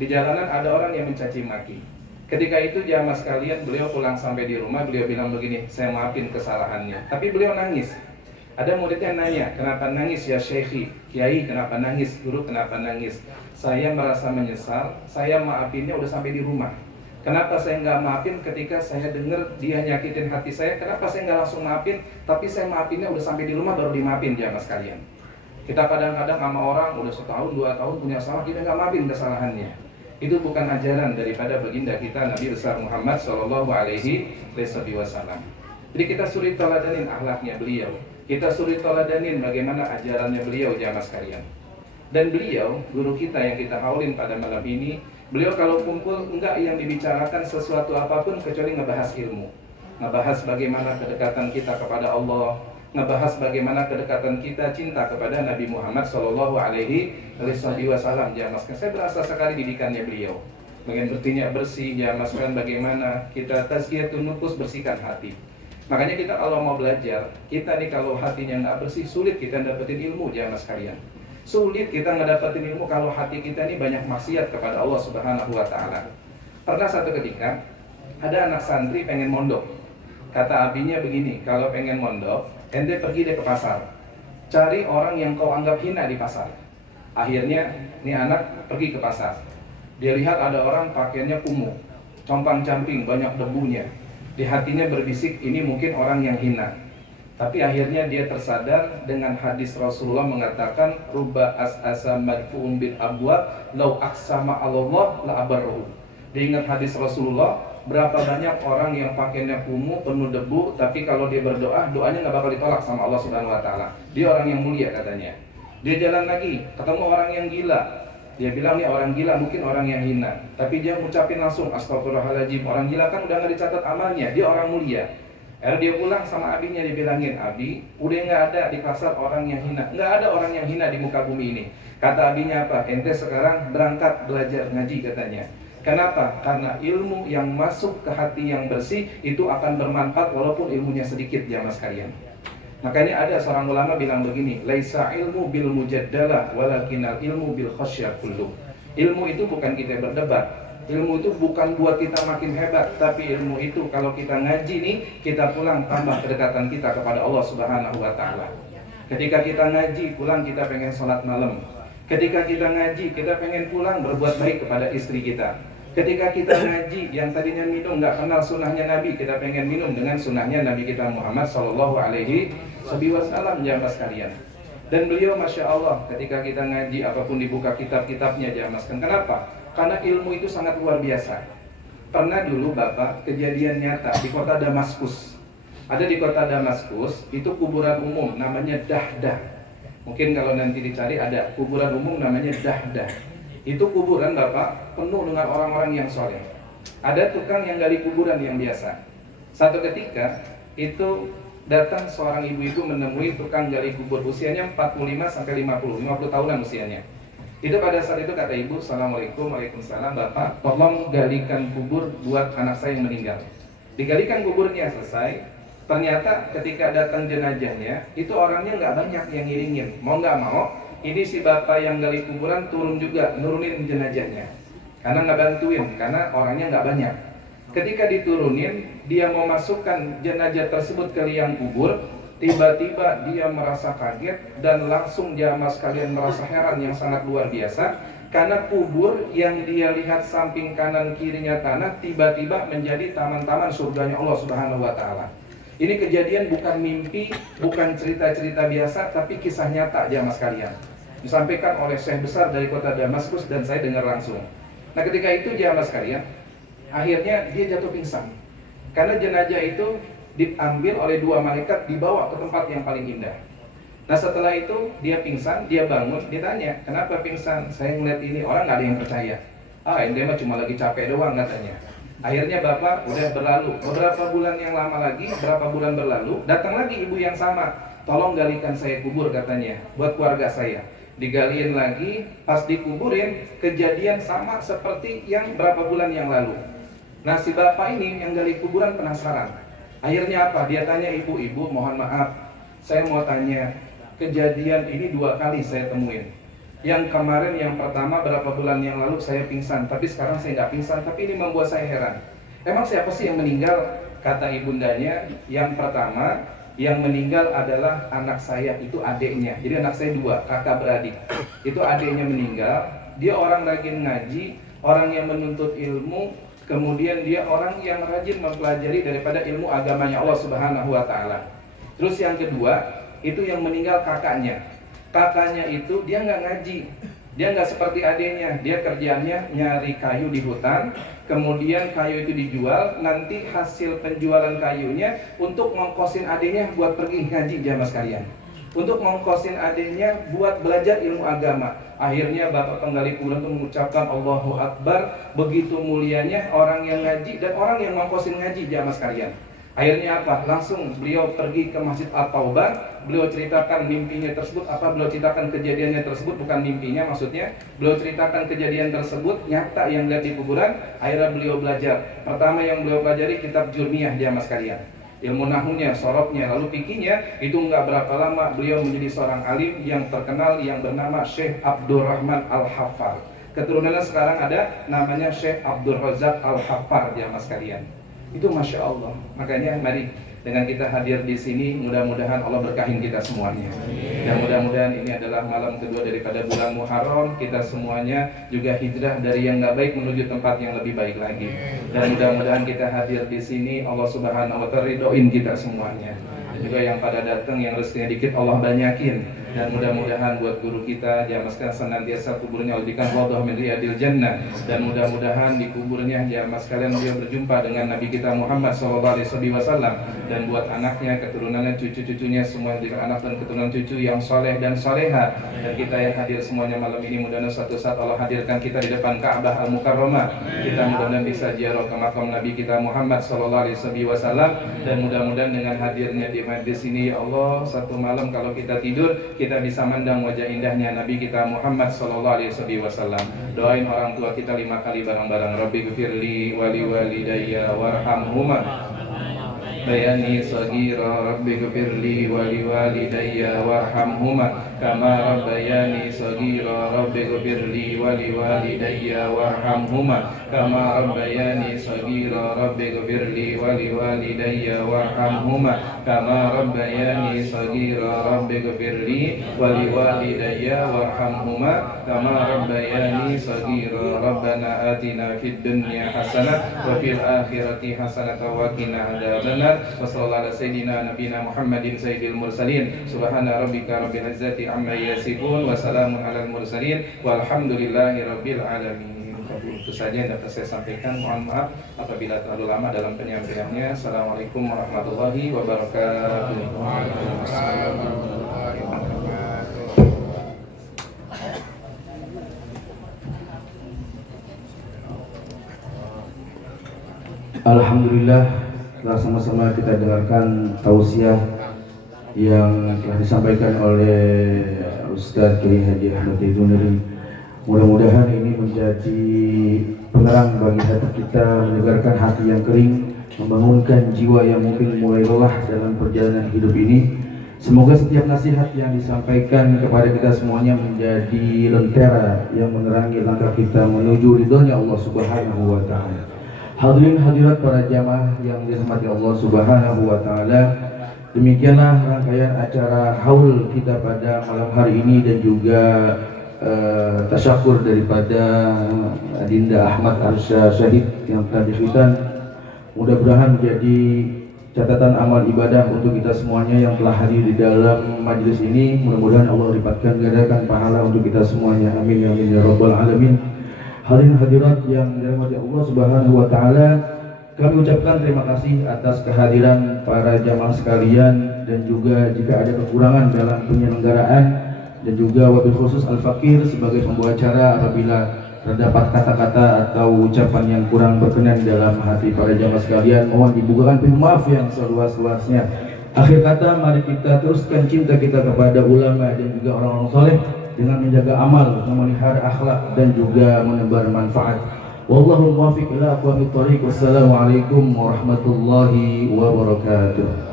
Di jalanan ada orang yang mencaci maki. Ketika itu jamaah sekalian, beliau pulang sampai di rumah, beliau bilang begini, saya maafin kesalahannya. Tapi beliau nangis. Ada muridnya nanya, kenapa nangis ya Syekhi? Kiai kenapa nangis? Guru kenapa nangis? Saya merasa menyesal, saya maafinnya udah sampai di rumah. Kenapa saya nggak maafin ketika saya dengar dia nyakitin hati saya? Kenapa saya nggak langsung maafin? Tapi saya maafinnya udah sampai di rumah baru dimaafin jamaah sekalian. Kita kadang-kadang sama orang udah setahun, 2 tahun punya salah, kita nggak maafin kesalahannya. Itu bukan ajaran daripada baginda kita Nabi besar Muhammad Sallallahu Alaihi Wasallam. Jadi kita suri teladanin akhlaknya beliau. Kita suri teladanin bagaimana ajarannya beliau jamaah sekalian. Dan beliau, guru kita yang kita haulin pada malam ini, beliau kalau kumpul enggak yang dibicarakan sesuatu apapun kecuali ngebahas ilmu. Ngebahas bagaimana kedekatan kita kepada Allah, ngebahas bagaimana kedekatan kita cinta kepada Nabi Muhammad Sallallahu Alaihi Wasallam. Jamaah sekalian, saya berasa sekali didikannya beliau. Bagian bertinyak bersih, jamaah sekalian, bagaimana kita tazkiyatun nufus, bersihkan hati. Makanya kita kalau mau belajar, kita nih kalau hatinya nggak bersih, sulit kita dapetin ilmu jamaah sekalian. Sulit kita ngedapetin ilmu kalau hati kita ini banyak maksiat kepada Allah Subhanahu Wa Taala. Pernah satu ketika ada anak santri pengen mondok. Kata abinya begini, kalau pengen mondok, ente pergi deh ke pasar, cari orang yang kau anggap hina di pasar. Akhirnya nih anak pergi ke pasar. Dia lihat ada orang pakaiannya kumuh, compang-camping, banyak debunya. Di hatinya berbisik, ini mungkin orang yang hina. Tapi akhirnya dia tersadar dengan hadis Rasulullah mengatakan, rubba as'asa madfu'un bil abwab law aqsama 'ala Allah la abarruhu. Dia ingat hadis Rasulullah, berapa banyak orang yang pakaiannya kumuh, penuh debu, tapi kalau dia berdoa, doanya nggak bakal ditolak sama Allah Subhanahu Wa Taala. Dia orang yang mulia katanya. Dia jalan lagi, ketemu orang yang gila. Dia bilang nih orang gila mungkin orang yang hina, tapi dia ngucapin langsung astagfirullahaladzim. Orang gila kan udah nggak dicatat amalnya, dia orang mulia. Dia pulang sama abinya, dibilangin, abi udah nggak ada di pasar orang yang hina, nggak ada orang yang hina di muka bumi ini. Kata abinya apa? Ente sekarang berangkat belajar ngaji katanya. Kenapa? Karena ilmu yang masuk ke hati yang bersih itu akan bermanfaat walaupun ilmunya sedikit jamaah sekalian. Makanya ada seorang ulama bilang begini, laisa ilmu bil mujaddalah walakinal ilmu bil khasyah kullu. Ilmu itu bukan kita berdebat, ilmu itu bukan buat kita makin hebat, tapi ilmu itu kalau kita ngaji nih, kita pulang tambah kedekatan kita kepada Allah Subhanahu Wa Taala. Ketika kita ngaji, pulang kita pengen sholat malam. Ketika kita ngaji, kita pengen pulang berbuat baik kepada istri kita. Ketika kita ngaji, yang tadinya minum nggak kenal sunnahnya Nabi, kita pengen minum dengan sunnahnya Nabi kita Muhammad Sallallahu Alaihi Wasallam jamaah sekalian. Dan beliau Masya Allah, ketika kita ngaji apapun dibuka kitab-kitabnya jamaah sekalian. Kenapa? Karena ilmu itu sangat luar biasa. Pernah dulu Bapak kejadian nyata di kota Damaskus. Ada di kota Damaskus, itu kuburan umum namanya Dahdah. Mungkin kalau nanti dicari ada kuburan umum namanya Dahdah. Itu kuburan Bapak penuh dengan orang-orang yang soleh. Ada tukang yang gali kuburan yang biasa. Satu ketika itu datang seorang ibu-ibu menemui tukang gali kubur, usianya 45 sampai 50 tahunan usianya. Itu pada saat itu kata ibu, assalamualaikum, waalaikumsalam, Bapak tolong galikan kubur buat anak saya yang meninggal. Digalikan kuburnya selesai. Ternyata ketika datang jenazahnya, itu orangnya nggak banyak yang ngiringin. Mau nggak mau, ini si bapak yang gali kuburan turun juga, nurunin jenazahnya. Karena nggak bantuin, karena orangnya nggak banyak. Ketika diturunin, dia mau masukkan jenazah tersebut ke liang kubur, tiba-tiba dia merasa kaget dan langsung jamaah sekalian merasa heran yang sangat luar biasa. Karena kubur yang dia lihat samping kanan kirinya tanah, tiba-tiba menjadi taman-taman surganya Allah Subhanahu Wa Taala. Ini kejadian bukan mimpi, bukan cerita-cerita biasa, tapi kisah nyata jamaah sekalian. Disampaikan oleh syekh besar dari kota Damaskus dan saya dengar langsung. Nah ketika itu jamaah sekalian, akhirnya dia jatuh pingsan. Karena jenazah itu diambil oleh 2 malaikat, dibawa ke tempat yang paling indah. Nah setelah itu dia pingsan, dia bangun, ditanya, kenapa pingsan? Saya ngeliat ini, orang gak ada yang percaya. Ente mah cuma lagi capek doang katanya. Akhirnya bapak udah berlalu, beberapa bulan yang lama lagi, berapa bulan berlalu, datang lagi ibu yang sama. tolong galikan saya kubur katanya buat keluarga saya. Digaliin lagi, pas dikuburin kejadian sama seperti yang berapa bulan yang lalu. Nah si bapak ini yang gali kuburan penasaran. Akhirnya apa? Dia tanya ibu-ibu, mohon maaf, saya mau tanya, kejadian ini 2 kali saya temuin. Yang kemarin yang pertama berapa bulan yang lalu saya pingsan, tapi sekarang saya nggak pingsan, tapi ini membuat saya heran. Emang siapa sih yang meninggal? Kata ibundanya, yang pertama yang meninggal adalah anak saya, itu adiknya. Jadi anak saya 2, kakak beradik. Itu adiknya meninggal, dia orang rajin ngaji, orang yang menuntut ilmu, kemudian dia orang yang rajin mempelajari daripada ilmu agamanya Allah Subhanahu wa Ta'ala. Terus yang kedua, itu yang meninggal kakaknya. Kakaknya itu dia nggak ngaji, dia nggak seperti adiknya, dia kerjaannya nyari kayu di hutan, kemudian kayu itu dijual, nanti hasil penjualan kayunya untuk ngongkosin adiknya buat pergi ngaji jamaah sekalian, untuk ngongkosin adiknya buat belajar ilmu agama. Akhirnya bapak penggali kuburan itu mengucapkan Allahu Akbar, begitu mulianya orang yang ngaji dan orang yang ngongkosin ngaji jamaah sekalian. Akhirnya apa? Langsung beliau pergi ke Masjid At-Taubah, beliau ceritakan mimpinya tersebut, beliau ceritakan kejadiannya tersebut, bukan mimpinya maksudnya, beliau ceritakan kejadian tersebut nyata yang lihat di kuburan. Akhirnya beliau belajar. Pertama yang beliau pelajari kitab Jurmiyah jamaah sekalian, ilmu nahwunya, sorobnya, lalu fikihnya. Itu nggak berapa lama beliau menjadi seorang alim yang terkenal yang bernama Syekh Abdurrahman Al-Haffar. Keturunannya sekarang ada namanya Syekh Abdul Razak Al-Haffar jamaah sekalian. Itu Masya Allah. Makanya mari dengan kita hadir di sini, mudah-mudahan Allah berkahin kita semuanya. Dan mudah-mudahan ini adalah malam kedua daripada bulan Muharram. Kita semuanya juga hijrah dari yang nggak baik menuju tempat yang lebih baik lagi. Dan mudah-mudahan kita hadir di sini, Allah Subhanahu wa Ta'ala ridhoin kita semuanya. Dan juga yang pada datang yang rezekinya dikit Allah banyakin. Dan mudah-mudahan buat guru kita jamaah sekalian senantiasa kuburnya Allah jadikan wadhah min riyadil jannah. Dan mudah-mudahan di kuburnya jamaah sekalian beliau berjumpa dengan Nabi kita Muhammad SAW. Dan buat anaknya, keturunannya, cucu-cucunya semua diberikan anak dan keturunan cucu yang soleh dan soleha. Dan kita yang hadir semuanya malam ini, mudah-mudahan suatu saat Allah hadirkan kita di depan Ka'bah Al-Mukarramah. Kita mudah-mudahan bisa ziarah ke makam Nabi kita Muhammad SAW. Dan mudah-mudahan dengan hadirnya di majlis ini, ya Allah, satu malam kalau kita tidur, kita bisa mandang wajah indahnya Nabi kita Muhammad SAW. Doain orang tua kita 5 kali bareng-bareng. Rabbi gfirli wali walidayya warhamhuma bayani sagira, Rabbi gfirli wali walidayya warhamhuma kama rabbayani sagira, Rabbi gfirli wali walidayya warhamhuma kama rabbayani sagira, Rabbi gfirli wali walidayya warhamhuma kama rabbayani sagira, Rabbi gfirli wali walidayya warhamhuma kama rabbayani sagira. Rabbana atina fid dunya hasanah wa fil akhirati hasanah wa qina adzabannar. Wa sallallahu ala sayyidina nabiyina Muhammadin sayyidil mursalin. Subhana rabbika rabbil izzati amma yasifun wa salamun alal mursalin walhamdulillahi rabbil alamin. Itu saja yang dapat saya sampaikan. Mohon maaf apabila terlalu lama dalam penyampaiannya. Assalamualaikum warahmatullahi wabarakatuh. Alhamdulillah, telah sama-sama kita dengarkan tausiah yang telah disampaikan oleh Ustaz Kiai Haji Ahmad Izunuri. Mudah-mudahan ini menjadi penerang bagi hati kita, menyegarkan hati yang kering, membangunkan jiwa yang mungkin mulai lelah dalam perjalanan hidup ini. Semoga setiap nasihat yang disampaikan kepada kita semuanya menjadi lentera yang menerangi langkah kita menuju ridhonya Allah Subhanahu wa Ta'ala. Hadirin hadirat para jamaah yang dirahmati Allah Subhanahu wa Ta'ala, demikianlah rangkaian acara haul kita pada malam hari ini dan juga tasyakur daripada Adinda Ahmad Arsya Syahid yang telah dikhitan. Mudah-mudahan menjadi catatan amal ibadah untuk kita semuanya yang telah hadir di dalam majelis ini. Mudah-mudahan Allah lipatkan gandakan pahala untuk kita semuanya. Amin ya amin ya rabbal alamin. Hadirin hadirat yang dirahmati Allah Subhanahu wa Ta'ala, kami ucapkan terima kasih atas kehadiran para jamaah sekalian, dan juga jika ada kekurangan dalam penyelenggaraan, dan juga wabil khusus Al-Fakir sebagai pembawa acara apabila terdapat kata-kata atau ucapan yang kurang berkenan dalam hati para jamaah sekalian, mohon dibukakan pintu maaf yang seluas-luasnya. Akhir kata, mari kita teruskan cinta kita kepada ulama dan juga orang-orang soleh dengan menjaga amal, memelihara akhlak dan juga menebar manfaat. Wallahu muwaffiq ila aqwamit thoriq. Wassalamualaikum warahmatullahi wabarakatuh.